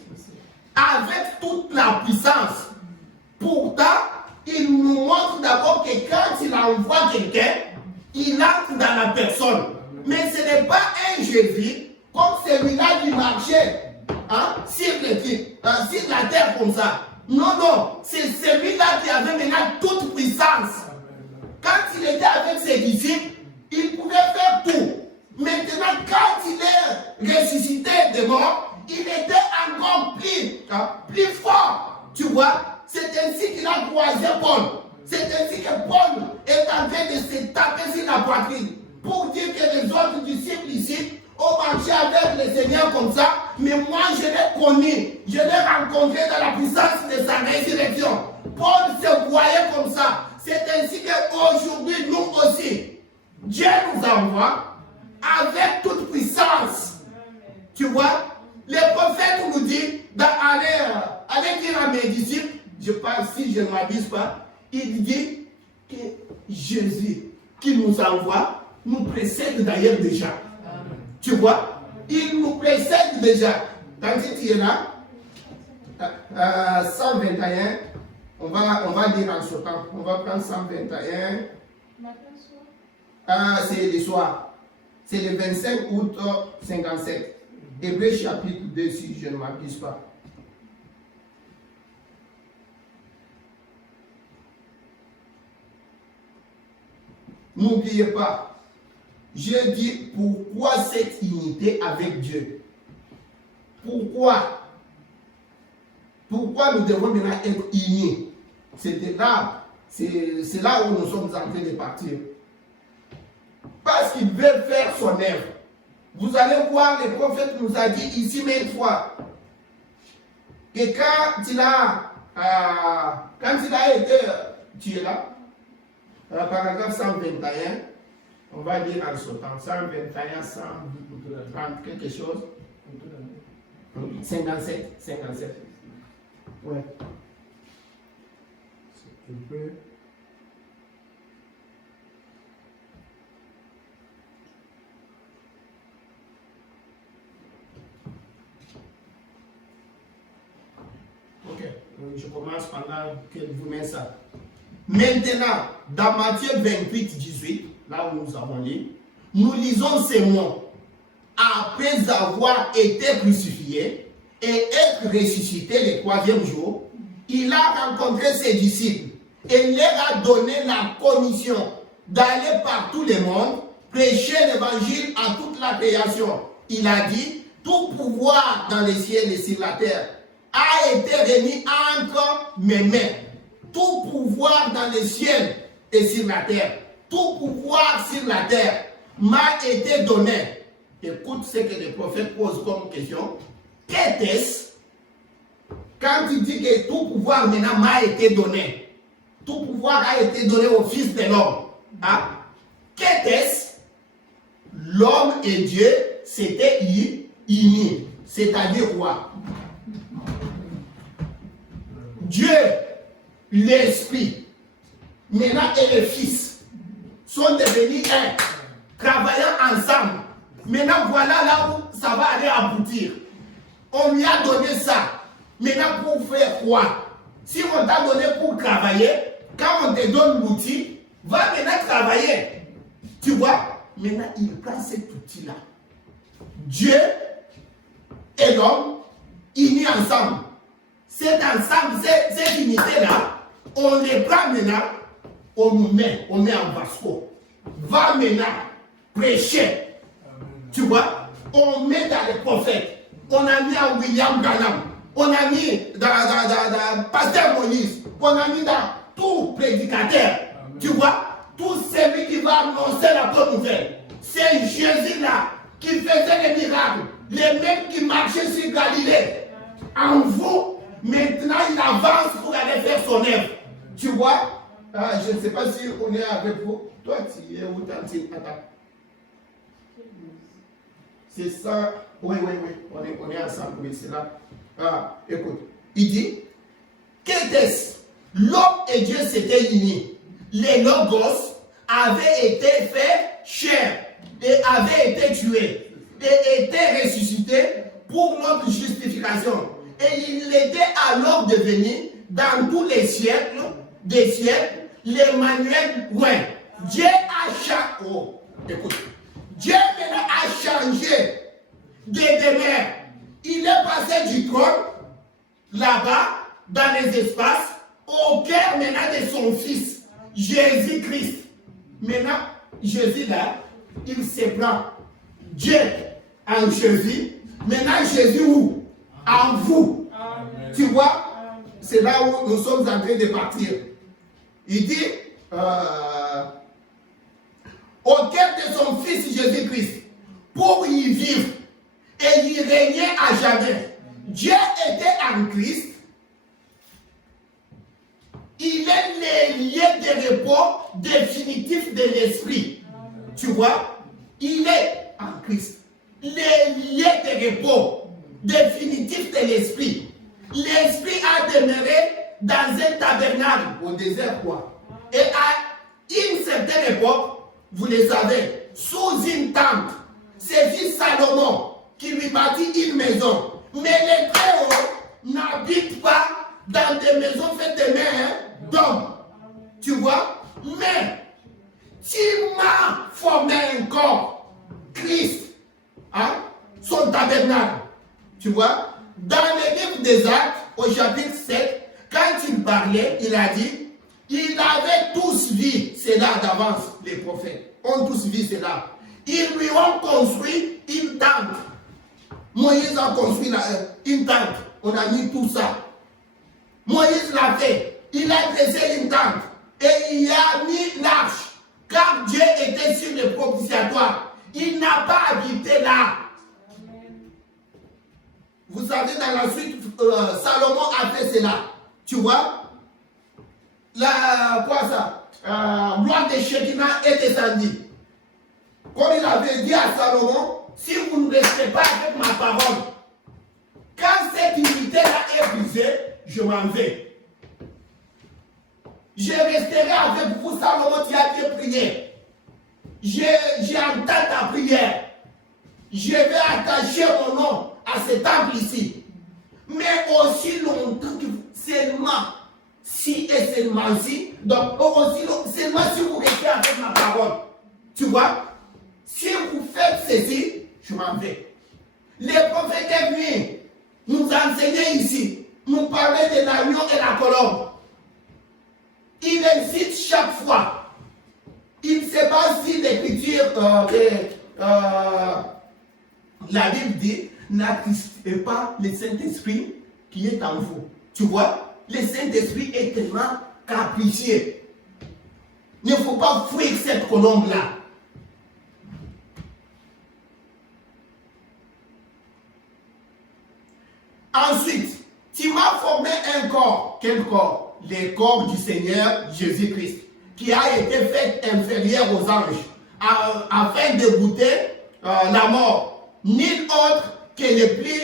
avec toute la puissance. Pourtant, il nous montre d'abord que quand il envoie quelqu'un, il entre dans la personne. Mais ce n'est pas un Jésus comme celui-là qui marchait sur la terre comme ça. Non, non, c'est celui-là qui avait maintenant toute puissance. Quand il était avec ses disciples, il pouvait faire tout. Maintenant, quand il est ressuscité de mort, il était encore plus fort. Tu vois, c'est ainsi qu'il a croisé Paul. C'est ainsi que Paul est en train de se taper sur la poitrine pour dire que les autres disciples ici ont marché avec le Seigneur comme ça, mais moi je l'ai connu, je l'ai rencontré dans la puissance de sa résurrection. Paul se voyait comme ça. C'est ainsi qu'aujourd'hui, nous aussi, Dieu nous envoie avec toute puissance. Tu vois, les prophètes nous disent allez dire à mes disciples, je parle si je ne m'abuse pas, il dit que Jésus qu'il nous envoie nous précède d'ailleurs déjà. Tu vois? Il nous précède déjà. Quand tu es là, 121, on va lire en ce temps. On va prendre 121. C'est le soir. C'est le 25 août 57. Hébreux chapitre 2, si je ne m'abuse pas. N'oubliez pas, je dis pourquoi cette unité avec Dieu? Pourquoi? Pourquoi nous devons maintenant être unis? C'est là où nous sommes en train de partir. Parce qu'il veut faire son œuvre. Vous allez voir, le prophète nous a dit ici maintes fois que quand il a été tué là, paragraphe 121, on va lire en sautant, 121, 130, quelque chose, 57. Ouais. C'est Hébreux. Ok, je commence pendant que vous mettez ça. Maintenant, dans Matthieu 28, 18, là où nous avons lu, nous lisons ces mots. Après avoir été crucifié et être ressuscité le troisième jour, il a rencontré ses disciples et leur a donné la commission d'aller par tout le monde, prêcher l'évangile à toute la création. Il a dit, tout pouvoir dans les ciels et sur la terre a été remis entre mes mains. Tout pouvoir dans les ciels et sur la terre, tout pouvoir sur la terre m'a été donné. Écoute ce que le prophète pose comme question. Qu'est-ce quand il dit que tout pouvoir maintenant m'a été donné? Tout pouvoir a été donné au Fils de l'homme. Hein? Qu'est-ce? L'homme et Dieu s'étaient unis. C'est-à-dire quoi? Dieu, l'Esprit, maintenant et le Fils sont devenus un, travaillant ensemble. Maintenant, voilà là où ça va aller aboutir. On lui a donné ça. Maintenant, pour faire quoi? Si on t'a donné pour travailler, quand on te donne l'outil, va maintenant travailler. Tu vois? Maintenant, il prend cet outil-là. Dieu et l'homme unis ensemble. Cet ensemble, cette unité-là, on les prend maintenant, on met en vasco. Va maintenant prêcher. Tu vois, on met dans les prophètes. On a mis en William Branham. On a mis dans Pasteur Moïse. On a mis dans tout prédicateur. Amen. Tu vois, tout celui qui va annoncer la bonne nouvelle. C'est Jésus-là qui faisait les miracles. Les mêmes qui marchaient sur Galilée. En vous, maintenant, il avance pour aller faire son œuvre. Tu vois, je ne sais pas si on est avec vous. Toi, tu es où, Tantine? Attends. C'est ça. Oui. On est ensemble. Oui, c'est là. Écoute. Il dit, qu'était-ce? L'homme et Dieu s'étaient unis. Les logos avaient été faits chair et avaient été tués et étaient ressuscités pour notre justification. Et il était alors devenu, dans tous les siècles, des siècles, l'Emmanuel. Ouais. Dieu a changé. Oh, écoute. Dieu maintenant a changé de demeure. Il est passé du trône, là-bas, dans les espaces, au cœur maintenant de son Fils, Jésus-Christ. Maintenant, Jésus là, il se prend. Dieu en Jésus. Maintenant, Jésus où? En vous. Amen. Tu vois, c'est là où nous sommes en train de partir. Il dit, au cœur de son Fils Jésus-Christ, pour y vivre et y régner à jamais. Dieu était en Christ. Il est le lieu de repos définitif de l'esprit. Tu vois, il est en Christ. Le lieu de repos définitif de l'esprit. L'esprit a demeuré dans un tabernacle au désert, quoi. Et à une certaine époque, vous le savez, sous une tente. C'est fils Salomon qui lui bâtit une maison. Mais les Très-Hauts n'habitent pas dans des maisons faites de mains d'hommes. Tu vois? Mais tu m'as formé un corps, Christ, hein, son tabernacle. Tu vois? Dans le livre des Actes, au chapitre 7, quand il parlait, il a dit, ils avaient tous vu cela d'avance, les prophètes ont tous vu cela. Ils lui ont construit une tente. Moïse a construit une tente. On a mis tout ça. Moïse l'a fait. Il a dressé une tente. Et il a mis l'arche. Car Dieu était sur le propitiatoire. Il n'a pas habité là. Vous savez, dans la suite, Salomon a fait cela. Tu vois? Quoi ça? Gloire de Shekinah est descendue. Comme il avait dit à Salomon, si vous ne restez pas avec ma parole, quand cette unité-là est brisée, je m'en vais. Je resterai avec vous, Salomon, tu as bien prié. J'ai entendu ta prière. Je vais attacher mon nom à ce temple ici. Mais aussi longtemps que seulement si et seulement si, donc aussi seulement si vous restez avec ma parole. Tu vois? Si vous faites ceci, je m'en vais. Les prophètes est venu nous enseigner ici, nous parler de l'agneau et la colombe. Il incite chaque fois. Il ne sait pas si l'écriture, la Bible dit, n'attristez pas le Saint-Esprit qui est en vous. Tu vois, le Saint-Esprit est tellement capricieux. Il ne faut pas fuir cette colombe-là. Ensuite, tu m'as formé un corps. Quel corps? Le corps du Seigneur Jésus-Christ, qui a été fait inférieur aux anges, afin de goûter la mort. Nul autre que le plus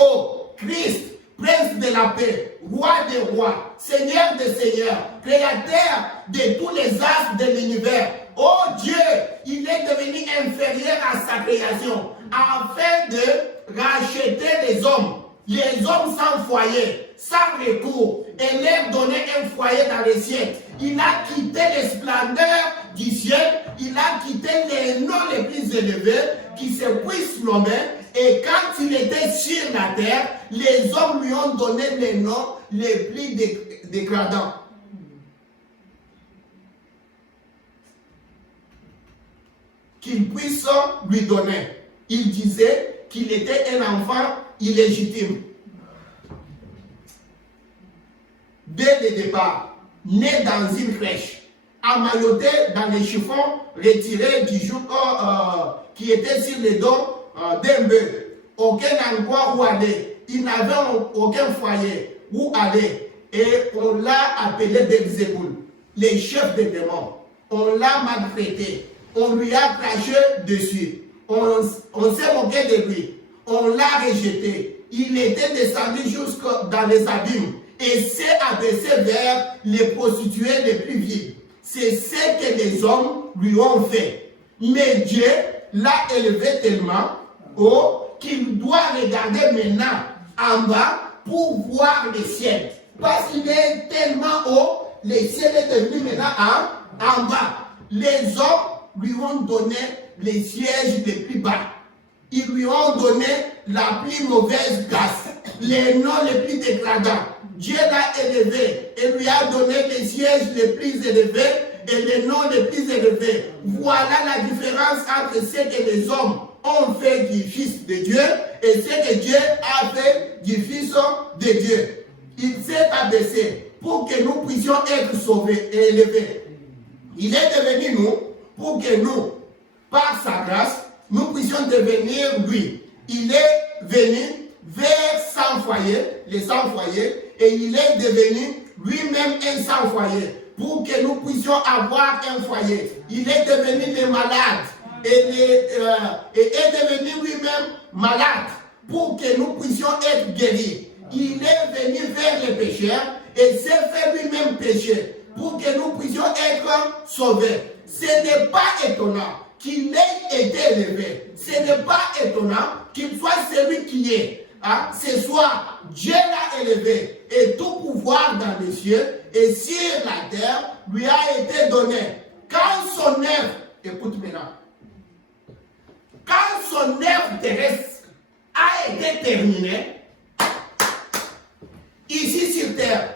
haut, Christ, prince de la paix, roi des rois, seigneur des seigneurs, créateur de tous les astres de l'univers. Oh Dieu, il est devenu inférieur à sa création, afin de racheter les hommes sans foyer, sans recours, et leur donner un foyer dans les cieux. Il a quitté les splendeurs du ciel, il a quitté les noms les plus élevés qui se puissent nommer, et quand il était sur la terre, les hommes lui ont donné les noms les plus dégradants. Qu'ils puissent lui donner. Il disait qu'il était un enfant illégitime. Dès le départ, né dans une crèche, emmailloté dans les chiffons retirés du joug qui était sur le dos d'un bœuf. Aucun endroit où aller. Il n'avait aucun foyer où aller. Et on l'a appelé Belzéboul, le chef des démons. On l'a maltraité. On lui a craché dessus. On s'est moqué de lui. On l'a rejeté. Il était descendu jusque dans les abîmes et s'est abaissé vers les prostituées les plus viles. C'est ce que les hommes lui ont fait. Mais Dieu l'a élevé tellement haut qu'il doit regarder maintenant en bas pour voir le ciel. Parce qu'il est tellement haut, le ciel est devenu maintenant en bas. Les hommes lui ont donné les sièges les plus bas. Ils lui ont donné la plus mauvaise grâce, les noms les plus dégradants. Dieu l'a élevé et lui a donné les sièges les plus élevés et les noms les plus élevés. Voilà la différence entre ce que les hommes ont fait du Fils de Dieu et ce que Dieu a fait du Fils de Dieu. Il s'est abaissé pour que nous puissions être sauvés et élevés. Il est devenu nous pour que nous, par sa grâce, nous puissions devenir lui. Il est venu vers sans foyer, les sans foyers, et il est devenu lui-même un sans foyer, pour que nous puissions avoir un foyer. Il est devenu les malades, et est devenu lui-même malade, pour que nous puissions être guéris. Il est venu vers les pécheurs, et s'est fait lui-même péché, pour que nous puissions être sauvés. Ce n'est pas étonnant qu'il ait été élevé. Ce n'est pas étonnant qu'il soit celui qui est. Hein? Ce soir, Dieu l'a élevé et tout pouvoir dans les cieux et sur la terre lui a été donné. Quand son œuvre, écoute maintenant, quand son œuvre terrestre a été terminée, ici sur terre,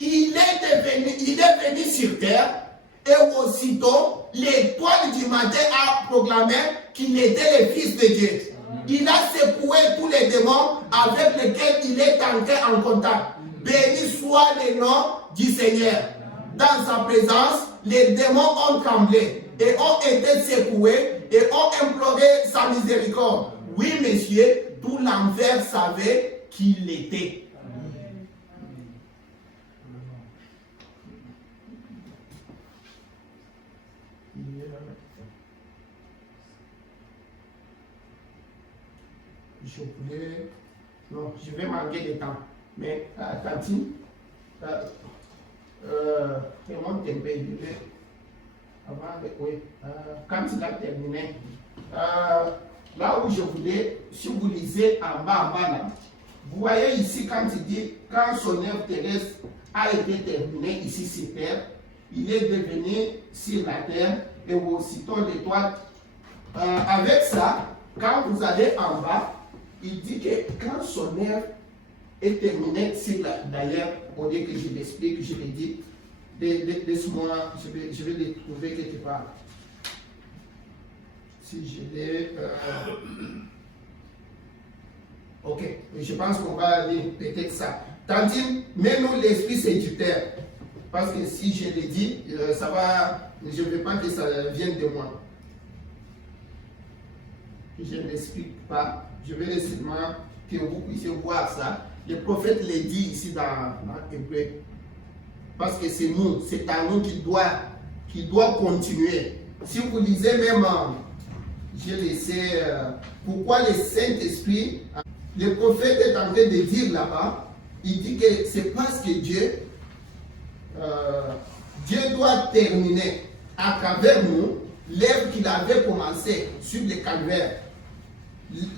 il est venu sur terre et aussitôt l'étoile du matin a proclamé qu'il était le Fils de Dieu. Il a secoué tous les démons avec lesquels il est entré en contact. Béni soit le nom du Seigneur. Dans sa présence, les démons ont tremblé et ont été secoués et ont imploré sa miséricorde. Oui, monsieur, tout l'enfer savait qu'il était. Je voulais... Non, je vais manquer de temps. Mais, Tati, remonte un peu, avant de... Oui, quand il a terminé, là où je voulais, si vous lisez en bas là, vous voyez ici quand il dit, quand son œuvre terrestre a été terminée ici sur terre, il est devenu sur la terre et aussitôt l'étoile. Avec ça, quand vous allez en bas, il dit que quand son œuvre est terminée, d'ailleurs, au lieu que je l'explique, je l'ai dit, laisse-moi, je vais les trouver quelque part. Si je l'ai... ok, je pense qu'on va aller peut-être ça. Tandis, mets-nous l'esprit séducteur. Parce que si je l'ai dit, ça va, je ne veux pas que ça vienne de moi. Je ne l'explique pas. Je vais seulement que vous puissiez voir ça. Le prophète l'a dit ici dans Hébreu. Parce que c'est nous, c'est à nous qui doit continuer. Si vous lisez même, j'ai laissé, pourquoi le Saint-Esprit, le prophète est en train de dire là-bas, il dit que c'est parce que Dieu doit terminer à travers nous l'œuvre qu'il avait commencé sur le calvaire.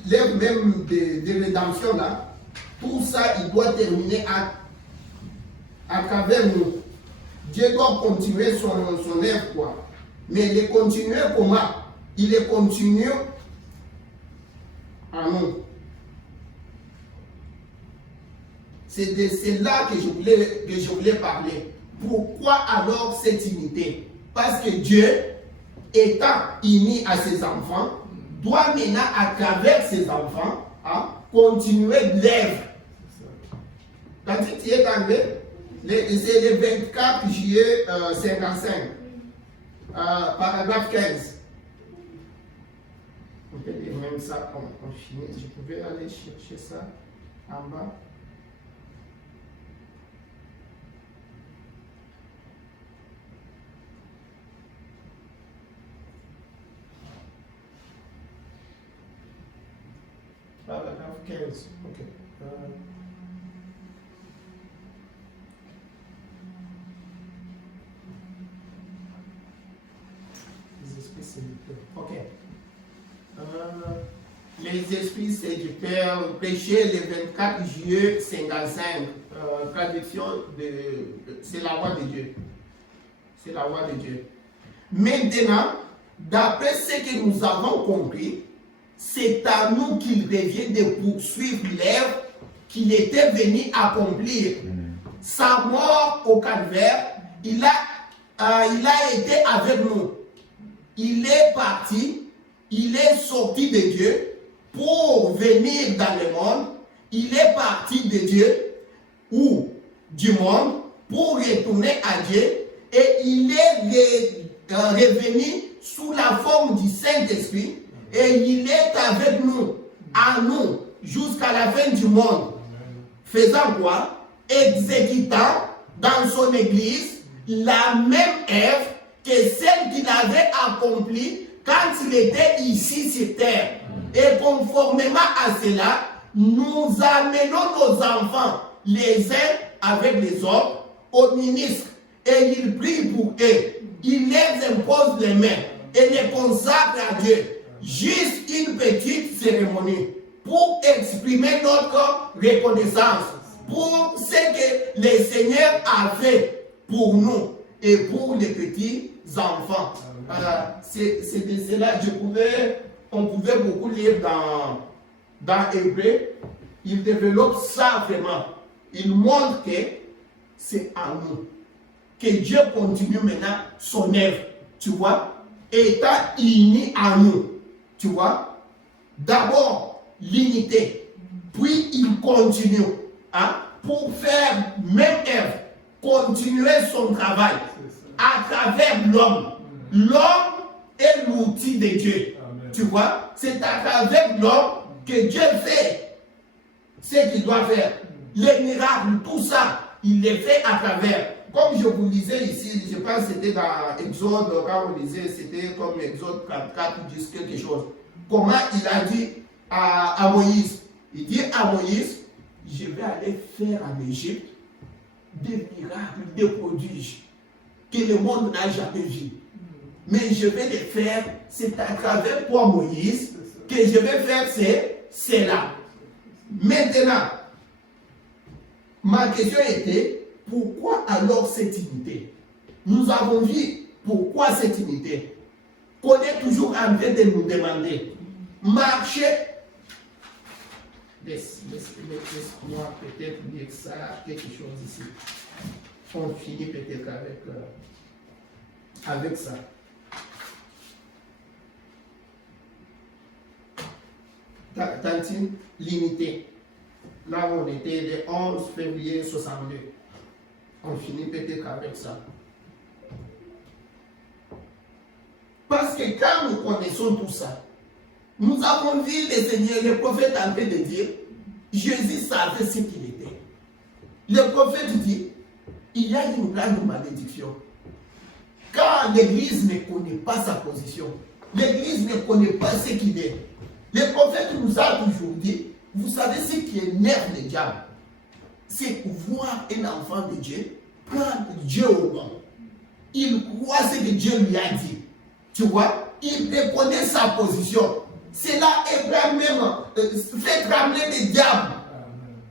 L'œuvre même de rédemption là, tout ça il doit terminer à travers nous. Dieu doit continuer son œuvre quoi. Mais il est continué comment? Il est continué en nous. C'est de cela que je voulais parler. Pourquoi alors cette unité? Parce que Dieu, étant uni à ses enfants, doit maintenant, à travers ses enfants, continuer l'œuvre. Quand tu es arrivé, c'est le 24 juillet 55, paragraphe 15. On peut dire même ça, on finit. Je pouvais aller chercher ça en bas. Paragraphe 15. Ok. Les esprits séducteurs. Ok. Les esprits séducteurs, péché le 24 juillet 55. Traduction c'est la voix de Dieu. C'est la voix de Dieu. Maintenant, d'après ce que nous avons compris, c'est à nous qu'il revient de poursuivre l'œuvre qu'il était venu accomplir. Sa mort au calvaire, il a été avec nous. Il est parti, il est sorti de Dieu pour venir dans le monde. Il est parti de Dieu ou du monde pour retourner à Dieu et il est revenu sous la forme du Saint-Esprit. Et il est avec nous, à nous, jusqu'à la fin du monde. Faisant quoi? Exécutant dans son église la même œuvre que celle qu'il avait accomplie quand il était ici sur terre. Et conformément à cela, nous amenons nos enfants, les uns avec les autres, au ministre. Et il prie pour eux. il les impose les mains et les consacre à Dieu. Juste une petite cérémonie pour exprimer notre reconnaissance pour ce que le Seigneur a fait pour nous et pour les petits enfants. C'est de cela on pouvait beaucoup lire dans Hébreu. Il développe ça vraiment. Il montre que c'est à nous que Dieu continue maintenant son œuvre, tu vois, étant uni à nous, tu vois. D'abord l'unité, puis il continue pour faire même œuvre, continuer son travail à travers l'homme. L'homme est l'outil de Dieu. Amen. Tu vois, c'est à travers l'homme que Dieu fait ce qu'il doit faire. Les miracles, tout ça, il les fait à travers. Comme je vous lisais ici, je pense que c'était dans Exode, quand on lisait, c'était comme Exode 34 ou 10, quelque chose. Comment il a dit à Moïse, il dit à Moïse, je vais aller faire en Égypte des miracles, des prodiges que le monde n'a jamais vus. Mais je vais les faire, c'est à travers toi Moïse que je vais faire cela. Maintenant, ma question était, pourquoi alors cette unité? Nous avons vu pourquoi cette unité. Qu'on est toujours en train de nous demander, marcher. Laisse-moi peut-être lire ça, quelque chose ici. On finit peut-être avec ça. Tantine, limité. Là où on était le 11 février 62. On finit peut-être avec ça. Parce que quand nous connaissons tout ça, nous avons vu le Seigneur, le prophète en train de dire, Jésus savait ce qu'il était. Le prophète dit, il y a une grande malédiction. Quand l'Église ne connaît pas sa position, l'Église ne connaît pas ce qu'il est. Le prophète nous a toujours dit, vous savez ce qui énerve le diable, c'est voir un enfant de Dieu prendre Dieu au nom. Il croit ce que Dieu lui a dit. Tu vois, il reconnaît sa position. Cela Abraham même fait trembler le diable.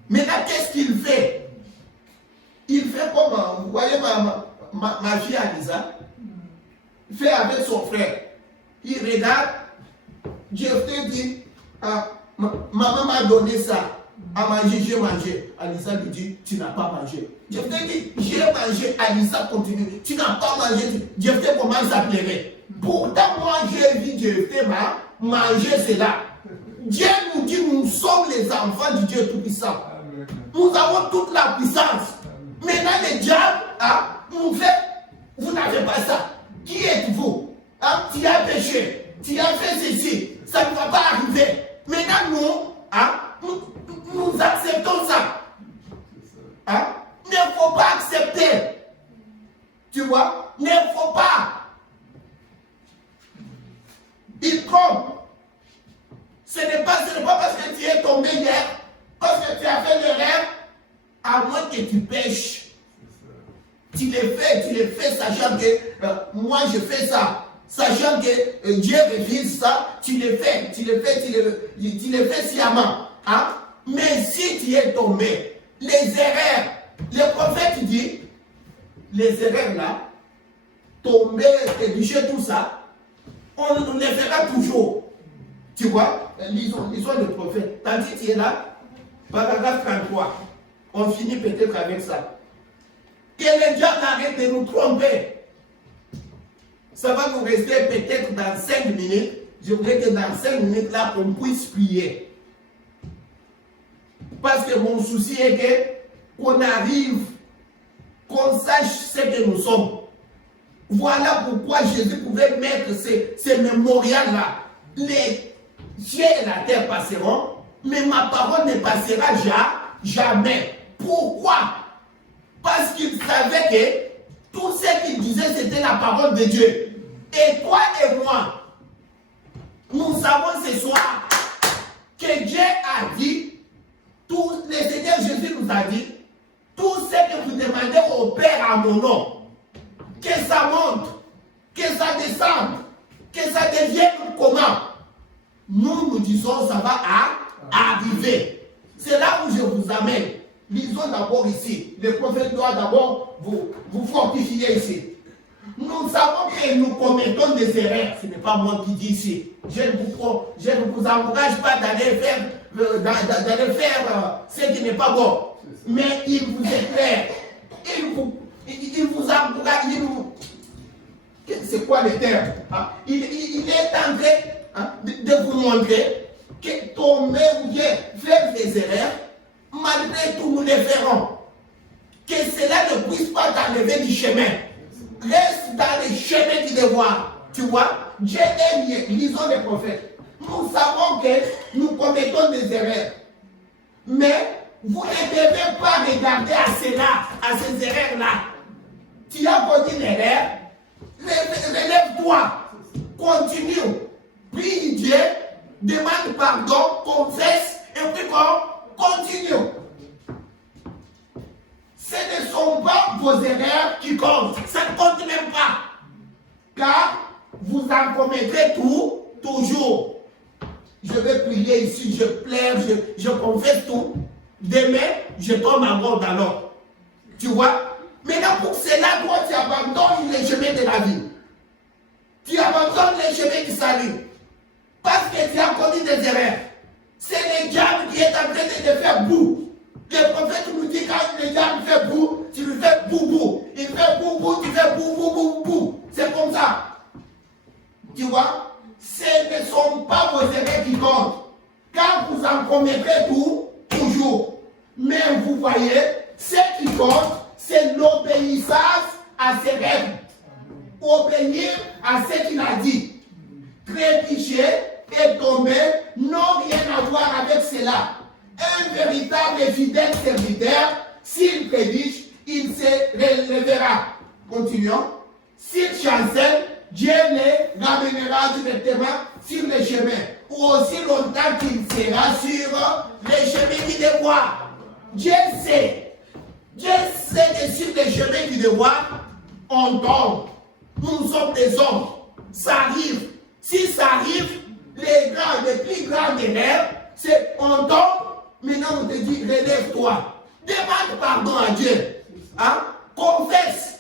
Maintenant, qu'est-ce qu'il fait? Il fait comment? Vous voyez ma fille Alisa fait avec son frère. Il regarde, Jephthé dit, maman m'a donné ça à manger, j'ai mangé. Alisa lui dit, tu n'as pas mangé. Jephthé dit, j'ai mangé. Alisa continue, tu n'as pas mangé. Jephthé commence à pleurer. Pourtant, moi, j'ai vu Jephthé manger cela. Dieu nous dit, nous sommes les enfants du Dieu Tout-Puissant. Nous avons toute la puissance. Maintenant, le diable nous fait, vous n'avez pas ça. Qui êtes-vous? Tu as péché, tu as fait ceci, ça ne va pas arriver. Maintenant, nous acceptons ça. Il ne faut pas accepter. Tu vois, il ne faut pas. Il trompe. Ce n'est pas parce que tu es tombé hier, parce que tu as fait l'erreur, à moins que tu pêches. Tu le fais sachant que moi je fais ça, sachant que Dieu refuse ça, tu le fais sciemment. Mais si tu es tombé, les erreurs, le prophète dit, les erreurs là, tomber, rédiger tout ça, on les fera toujours. Tu vois, lisons le prophète. Tandis que tu es là, paragraphe 33. On finit peut-être avec ça. Que le diable arrête de nous tromper. Ça va nous rester peut-être dans 5 minutes. Je voudrais que dans 5 minutes là, on puisse prier. Parce que mon souci est qu'on arrive, qu'on sache ce que nous sommes. Voilà pourquoi Jésus pouvait mettre ces mémorials-là. Les cieux et la terre passeront, mais ma parole ne passera jamais. Pourquoi? Parce qu'il savait que tout ce qu'il disait, c'était la parole de Dieu. Et toi et moi, nous savons ce soir que Dieu a dit, le Seigneur Jésus nous a dit, tout ce que vous demandez au Père à mon nom, que ça monte, que ça descende, que ça devienne comment? Nous disons ça va arriver. C'est là où je vous amène. Lisons d'abord ici. Le prophète doit d'abord vous fortifier ici. Nous savons que nous commettons des erreurs. Ce n'est pas moi qui dis ici. Je ne vous encourage pas d'aller faire, ce qui n'est pas bon. Mais il vous éclaire. Il vous encourage. C'est quoi le terme? Il est en train de vous montrer que tomber ou bien faire des erreurs, malgré tout, nous les ferons. Que cela ne puisse pas t'enlever du chemin. Reste dans les chemins du devoir. Tu vois, Dieu est lié. Lisons les prophètes. Nous savons que nous commettons des erreurs. Mais vous ne devez pas regarder à cela, à ces erreurs-là. Tu as commis une erreur, relève-toi, continue, prie Dieu, demande pardon, confesse, et puis continue. Ce ne sont pas vos erreurs qui comptent, ça ne compte même pas. Car vous en commettrez toujours. Je vais prier ici, je pleure, je confesse tout. Demain, je tombe en mort alors. Tu vois? Maintenant, pour cela, toi, tu abandonnes les chemins de la vie. Tu abandonnes les chemins du salut. Parce que tu as commis des erreurs. C'est le diable qui est en train de te faire boue. Le prophète nous dit quand le diable fait boue, tu lui fais boubou. Il fait boubou, tu fais boubou. C'est comme ça. Tu vois? Ce ne sont pas vos erreurs qui comptent. Car vous en commettrez toujours. Mais vous voyez, ce qui compte, c'est l'obéissance à ses règles. Obéir à ce qu'il a dit. Trépicher et tomber n'ont rien à voir avec cela. Un véritable et fidèle serviteur, s'il prédige, il se relèvera. Continuons. S'il chancelle, Dieu les ramènera directement sur les chemins. Ou aussi longtemps qu'il sera sur les chemins du devoir. Dieu sait que sur les chemins du devoir, on tombe. Nous sommes des hommes. Ça arrive. Si ça arrive, les plus grands erreurs, c'est on tombe. Maintenant, on te dit, relève-toi. Demande pardon à Dieu. Confesse.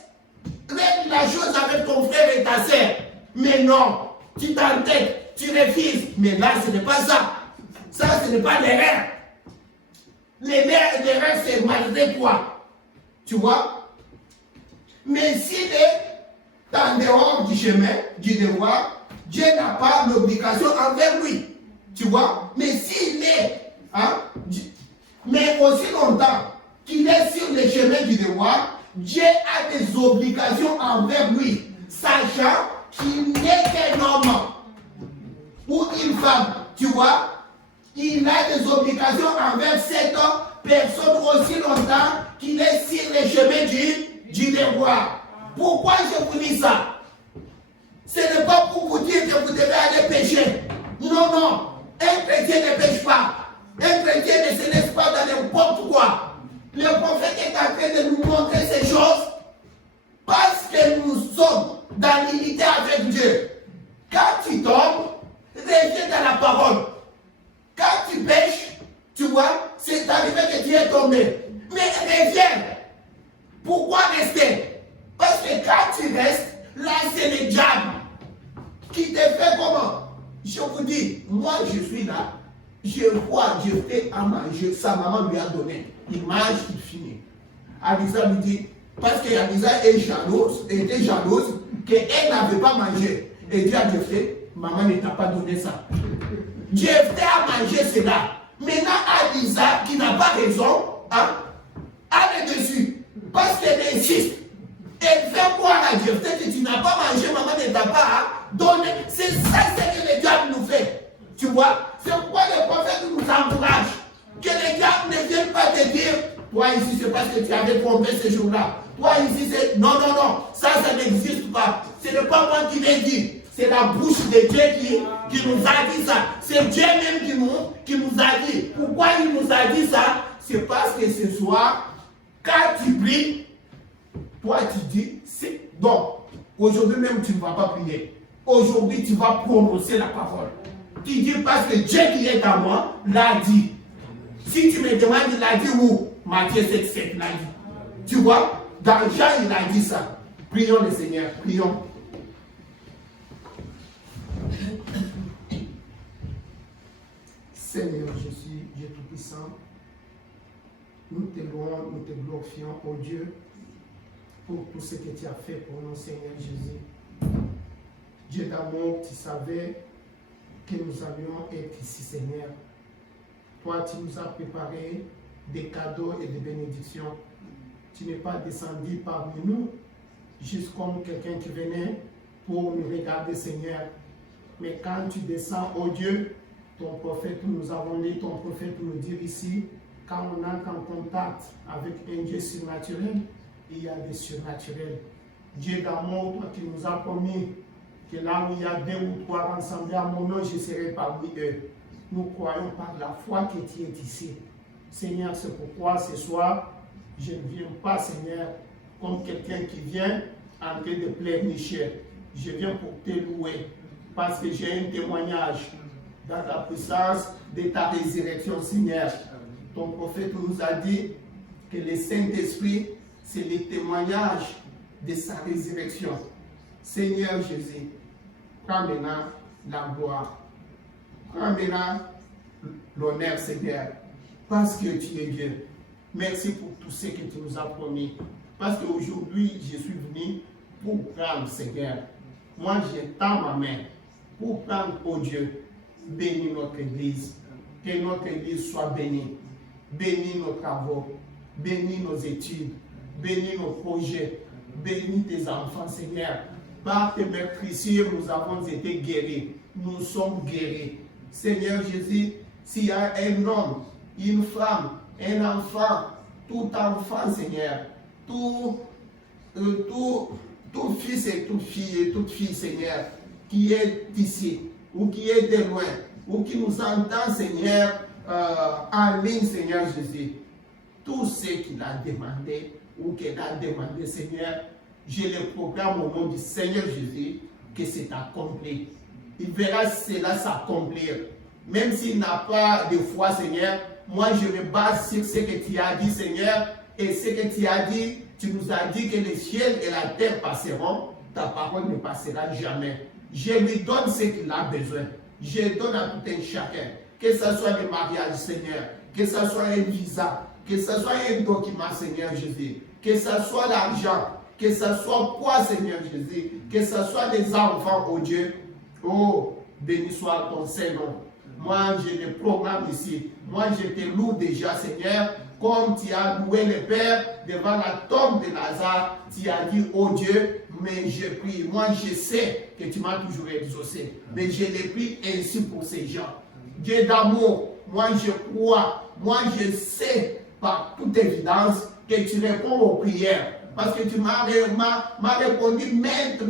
Règle la chose avec ton frère et ta sœur. Mais non, tu t'entêtes, tu refuses. Mais là, ce n'est pas ça. Ça, ce n'est pas l'erreur. L'erreur, c'est malgré toi. Tu vois? Mais s'il est en dehors du chemin, du devoir, Dieu n'a pas l'obligation envers lui. Tu vois? Mais s'il est, mais aussi longtemps qu'il est sur le chemin du devoir, Dieu a des obligations envers lui, sachant qu'il n'est qu'un homme ou une femme. Tu vois? Il a des obligations envers cette personne aussi longtemps qu'il est sur le chemin du devoir. Pourquoi je vous dis ça? Ce n'est pas pour vous dire que vous devez aller pécher. Non. Un chrétien ne pêche pas. Un chrétien ne se laisse pas dans n'importe quoi. Le prophète est en train de nous montrer ces choses parce que nous sommes dans l'unité avec Dieu. Quand tu tombes, reviens dans la parole. Quand tu pêches, tu vois, c'est arrivé que tu es tombé. Mais reviens. Pourquoi rester? Parce que quand tu restes, là c'est le diable qui te fait comment? Je vous dis, moi je suis là, je vois Dieu fait à manger, sa maman lui a donné. Il mange, il finit. Alisa lui dit, parce qu'Alisa était jalouse qu'elle n'avait pas mangé. Et Dieu a dit, maman ne t'a pas donné ça. Dieu fait à manger cela. Maintenant, Alisa, qui n'a pas raison, a le dessus. Parce qu'elle insiste. Elle fait croire à Dieu que tu n'as pas mangé, maman ne t'a pas donné. C'est ça ce que le diable nous fait. Tu vois? C'est pourquoi le prophète nous encourage. Que le diable ne vienne pas te dire, toi ici c'est parce que tu avais trompé ce jour-là. Toi ici c'est... Non. Ça n'existe pas. Ce n'est pas moi qui l'ai dit. C'est la bouche de Dieu qui nous a dit ça. C'est Dieu même qui nous a dit. Pourquoi il nous a dit ça? C'est parce que ce soir, quand tu pries, toi tu dis, c'est bon. Aujourd'hui même, tu ne vas pas prier. Aujourd'hui, tu vas prononcer la parole. Tu dis parce que Dieu qui est à moi l'a dit. Si tu me demandes, il a dit où? Matthieu 7, l'a dit. Tu vois, dans Jean, il a dit ça. Prions le Seigneur, prions. Seigneur Jésus, Dieu Tout-Puissant, nous te louons, nous te glorifions, oh Dieu, pour tout ce que tu as fait pour nous, Seigneur Jésus. Dieu d'amour, tu savais que nous allions être ici, Seigneur. Toi, tu nous as préparé des cadeaux et des bénédictions. Tu n'es pas descendu parmi nous, juste comme quelqu'un qui venait pour nous regarder, Seigneur. Mais quand tu descends, oh Dieu, ton prophète, nous avons lu ton prophète nous dire ici, quand on entre en contact avec un Dieu surnaturel, il y a des surnaturels. Dieu d'amour, toi qui nous as promis que là où il y a 2 ou 3 rassemblés à mon nom, je serai parmi eux. Nous croyons par la foi que tu es ici. Seigneur, c'est pourquoi ce soir, je ne viens pas, Seigneur, comme quelqu'un qui vient en train de pleurnicher. Je viens pour te louer, parce que j'ai un témoignage dans la puissance de ta résurrection, Seigneur. Ton prophète nous a dit que le Saint-Esprit, c'est le témoignage de sa résurrection. Seigneur Jésus, prends maintenant la gloire. Prends maintenant l'honneur, Seigneur, parce que tu es Dieu. Merci pour tout ce que tu nous as promis. Parce qu'aujourd'hui, je suis venu pour prendre, Seigneur. Moi, j'étends ma main pour prendre, oh Dieu, bénis notre Église. Que notre Église soit bénie. Bénis nos travaux. Bénis nos études. Bénis nos projets. Bénis tes enfants, Seigneur. Par tes meurtrissures, nous avons été guéris. Nous sommes guéris. Seigneur Jésus, s'il y a un homme, une femme, un enfant, tout enfant, Seigneur, tout fils et toute fille, Seigneur, qui est ici, ou qui est de loin, ou qui nous entend, Seigneur, en ligne, Seigneur Jésus, tout ce qu'il a demandé, ou qu'elle a demandé, Seigneur, je le proclame au nom du Seigneur Jésus, que c'est accompli. Il verra cela s'accomplir. Même s'il n'a pas de foi, Seigneur, moi je me base sur ce que tu as dit, Seigneur, et ce que tu as dit, tu nous as dit que les ciels et la terre passeront, ta parole ne passera jamais. Je lui donne ce qu'il a besoin. Je donne à tout un chacun, que ce soit le mariage, Seigneur, que ce soit un visa, que ce soit un document, Seigneur Jésus, que ce soit l'argent, que ce soit quoi, Seigneur Jésus, que ce soit des enfants, oh Dieu. Oh, béni soit ton Saint-Nom. Moi, je le programme ici. Moi, je te loue déjà, Seigneur, comme tu as loué le Père devant la tombe de Lazare. Tu as dit, oh Dieu, mais je prie. Moi, je sais que tu m'as toujours exaucé. Mais je l'ai pris ainsi pour ces gens. Dieu d'amour, moi, je crois. Moi, je sais par toute évidence que tu réponds aux prières. Parce que tu m'as répondu maintes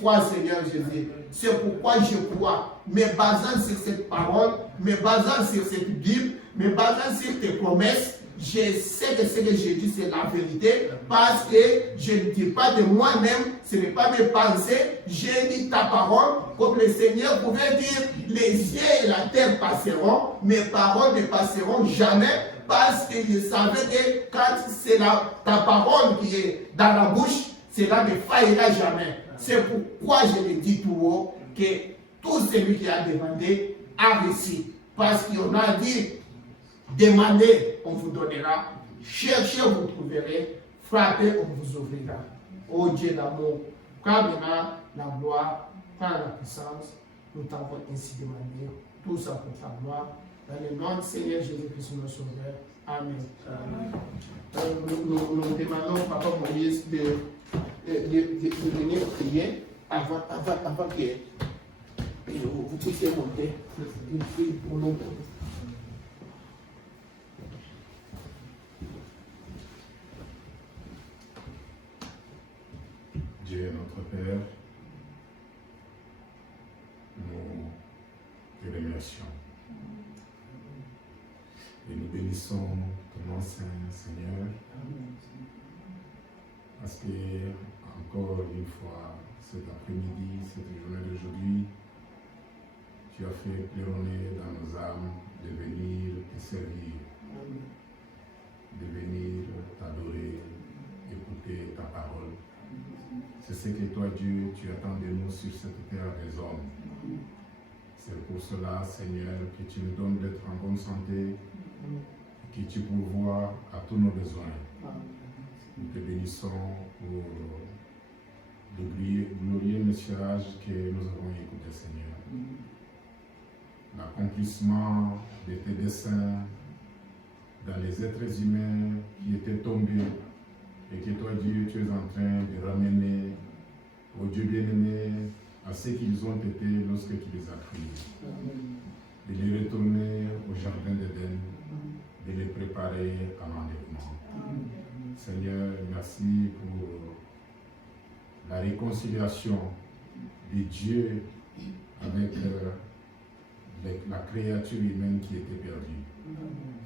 fois, Seigneur Jésus. C'est pourquoi je crois, me basant sur cette parole, me basant sur cette Bible, me basant sur tes promesses, je sais que ce que j'ai dit, c'est la vérité, parce que je ne dis pas de moi-même, ce n'est pas mes pensées, j'ai dit ta parole, comme le Seigneur pouvait dire, les cieux et la terre passeront, mes paroles ne passeront jamais, parce que je savais que quand c'est ta parole qui est dans la bouche, cela ne faillira jamais. C'est pourquoi je le dis tout haut, que tout celui qui a demandé a reçu. Parce qu'on a dit, demandez, on vous donnera, cherchez, vous trouverez, frappez, on vous ouvrira. Ô Dieu d'amour, prends maintenant la gloire, prends la puissance, nous t'avons ainsi demandé, tout ça pour ta gloire. Dans le nom du Seigneur Jésus-Christ, notre Sauveur. Amen. Nous demandons, Papa Moïse, de venir prier avant que vous puissiez monter. Une fille pour nous. Dieu notre Père, nous te remercions. Et nous bénissons ton nom, Seigneur, parce que encore une fois cet après-midi, cette journée d'aujourd'hui. Tu as fait claironner dans nos âmes de venir te servir, de venir t'adorer, écouter ta parole. C'est ce que toi, Dieu, tu attends de nous sur cette terre des hommes. C'est pour cela, Seigneur, que tu nous donnes d'être en bonne santé, que tu pourvoies à tous nos besoins. Nous te bénissons pour le glorieux message que nous avons écouté, Seigneur. L'accomplissement de tes desseins dans les êtres humains qui étaient tombés et que toi, Dieu, tu es en train de ramener au Dieu bien-aimé à ce qu'ils ont été lorsque tu les as créés. De les retourner au jardin d'Éden, de les préparer à l'enlèvement. Seigneur, merci pour la réconciliation de Dieu avec la créature humaine qui était perdue.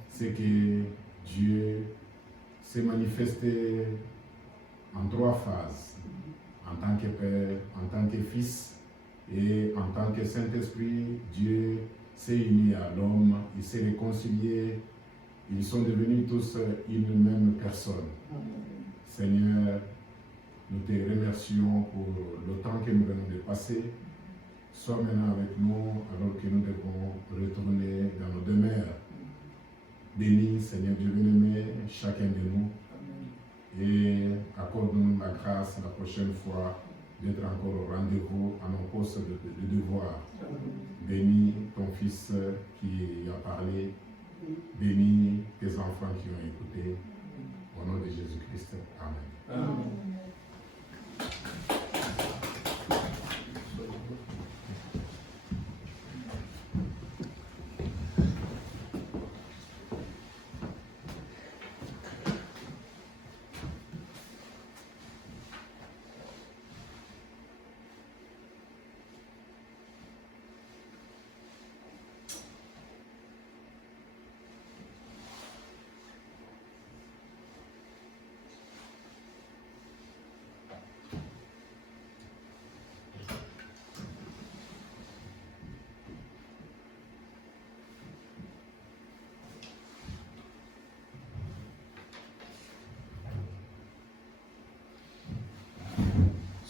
C'est que Dieu s'est manifesté en 3 phases, en tant que Père, en tant que Fils et en tant que Saint-Esprit. Dieu s'est uni à l'homme, il s'est réconcilié, ils sont devenus tous une même personne. Seigneur, nous te remercions pour le temps que nous venons de passer. Sois maintenant avec nous alors que nous devons retourner dans nos demeures. Bénis, Seigneur Dieu bien-aimé, chacun de nous et accorde-nous la grâce la prochaine fois d'être encore au rendez-vous à nos postes de devoir. Bénis ton Fils qui a parlé, bénis tes enfants qui ont écouté. Au nom de Jésus-Christ, Amen. Amen.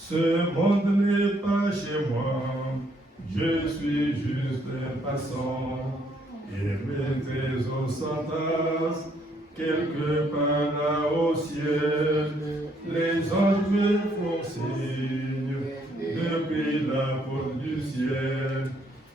Ce monde n'est pas chez moi, je suis juste un passant. Et mes trésors s'entassent quelque part là au ciel. Les anges me font signe depuis la porte du ciel.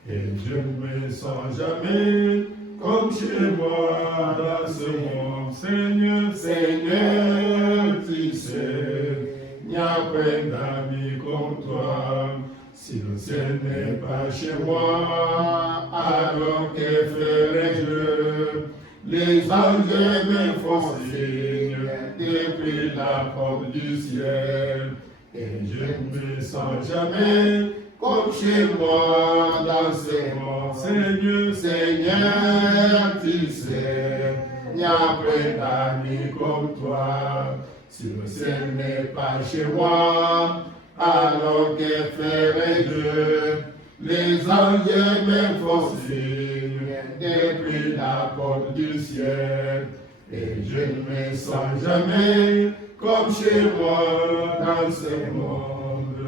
Et je ne me sens jamais comme chez moi dans ce monde. Seigneur, Seigneur, tu sais. Il n'y a pas d'amis comme toi. Si le ciel n'est pas chez moi, alors que ferai-je? Les anges me font signe depuis la porte du ciel. Et je ne me sens jamais comme chez moi dans ce monde. Seigneur, Seigneur, tu sais, il n'y a pas d'amis comme toi. Si le ciel n'est pas chez moi, alors que ferai-je? Les anges me font signe depuis la porte du ciel. Et je ne me sens jamais comme chez moi dans ce monde.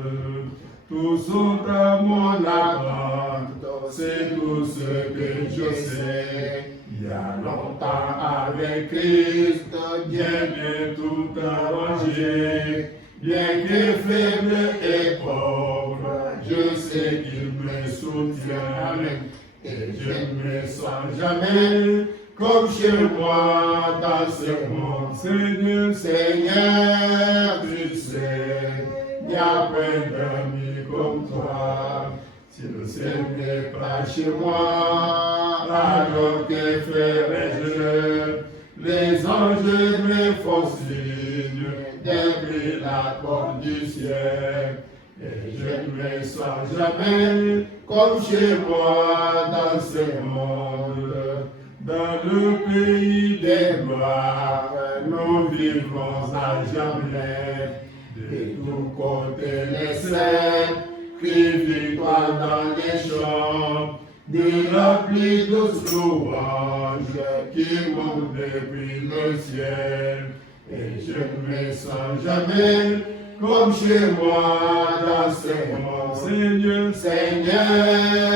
Tous sont à mon attente, c'est tout ce que je sais. Il y a longtemps avec Christ, bien tout arrangé. Bien que faible et pauvre, je sais qu'il me soutient. Et je ne me sens jamais comme chez moi dans ce monde. Seigneur, Seigneur, tu sais, il n'y a pas d'amis comme toi. Si le ciel n'est pas chez moi, alors que ferai-je? Les anges me font signe depuis la porte du ciel. Et je ne me sens jamais comme chez moi dans ce monde. Dans le pays des gloires, nous vivons à jamais. De de tous côtés les saints, crient victoire dans les champs, de la pluie douce louange qui monte depuis le ciel. Et je ne me sens jamais comme chez moi dans ce monde. Seigneur, Seigneur,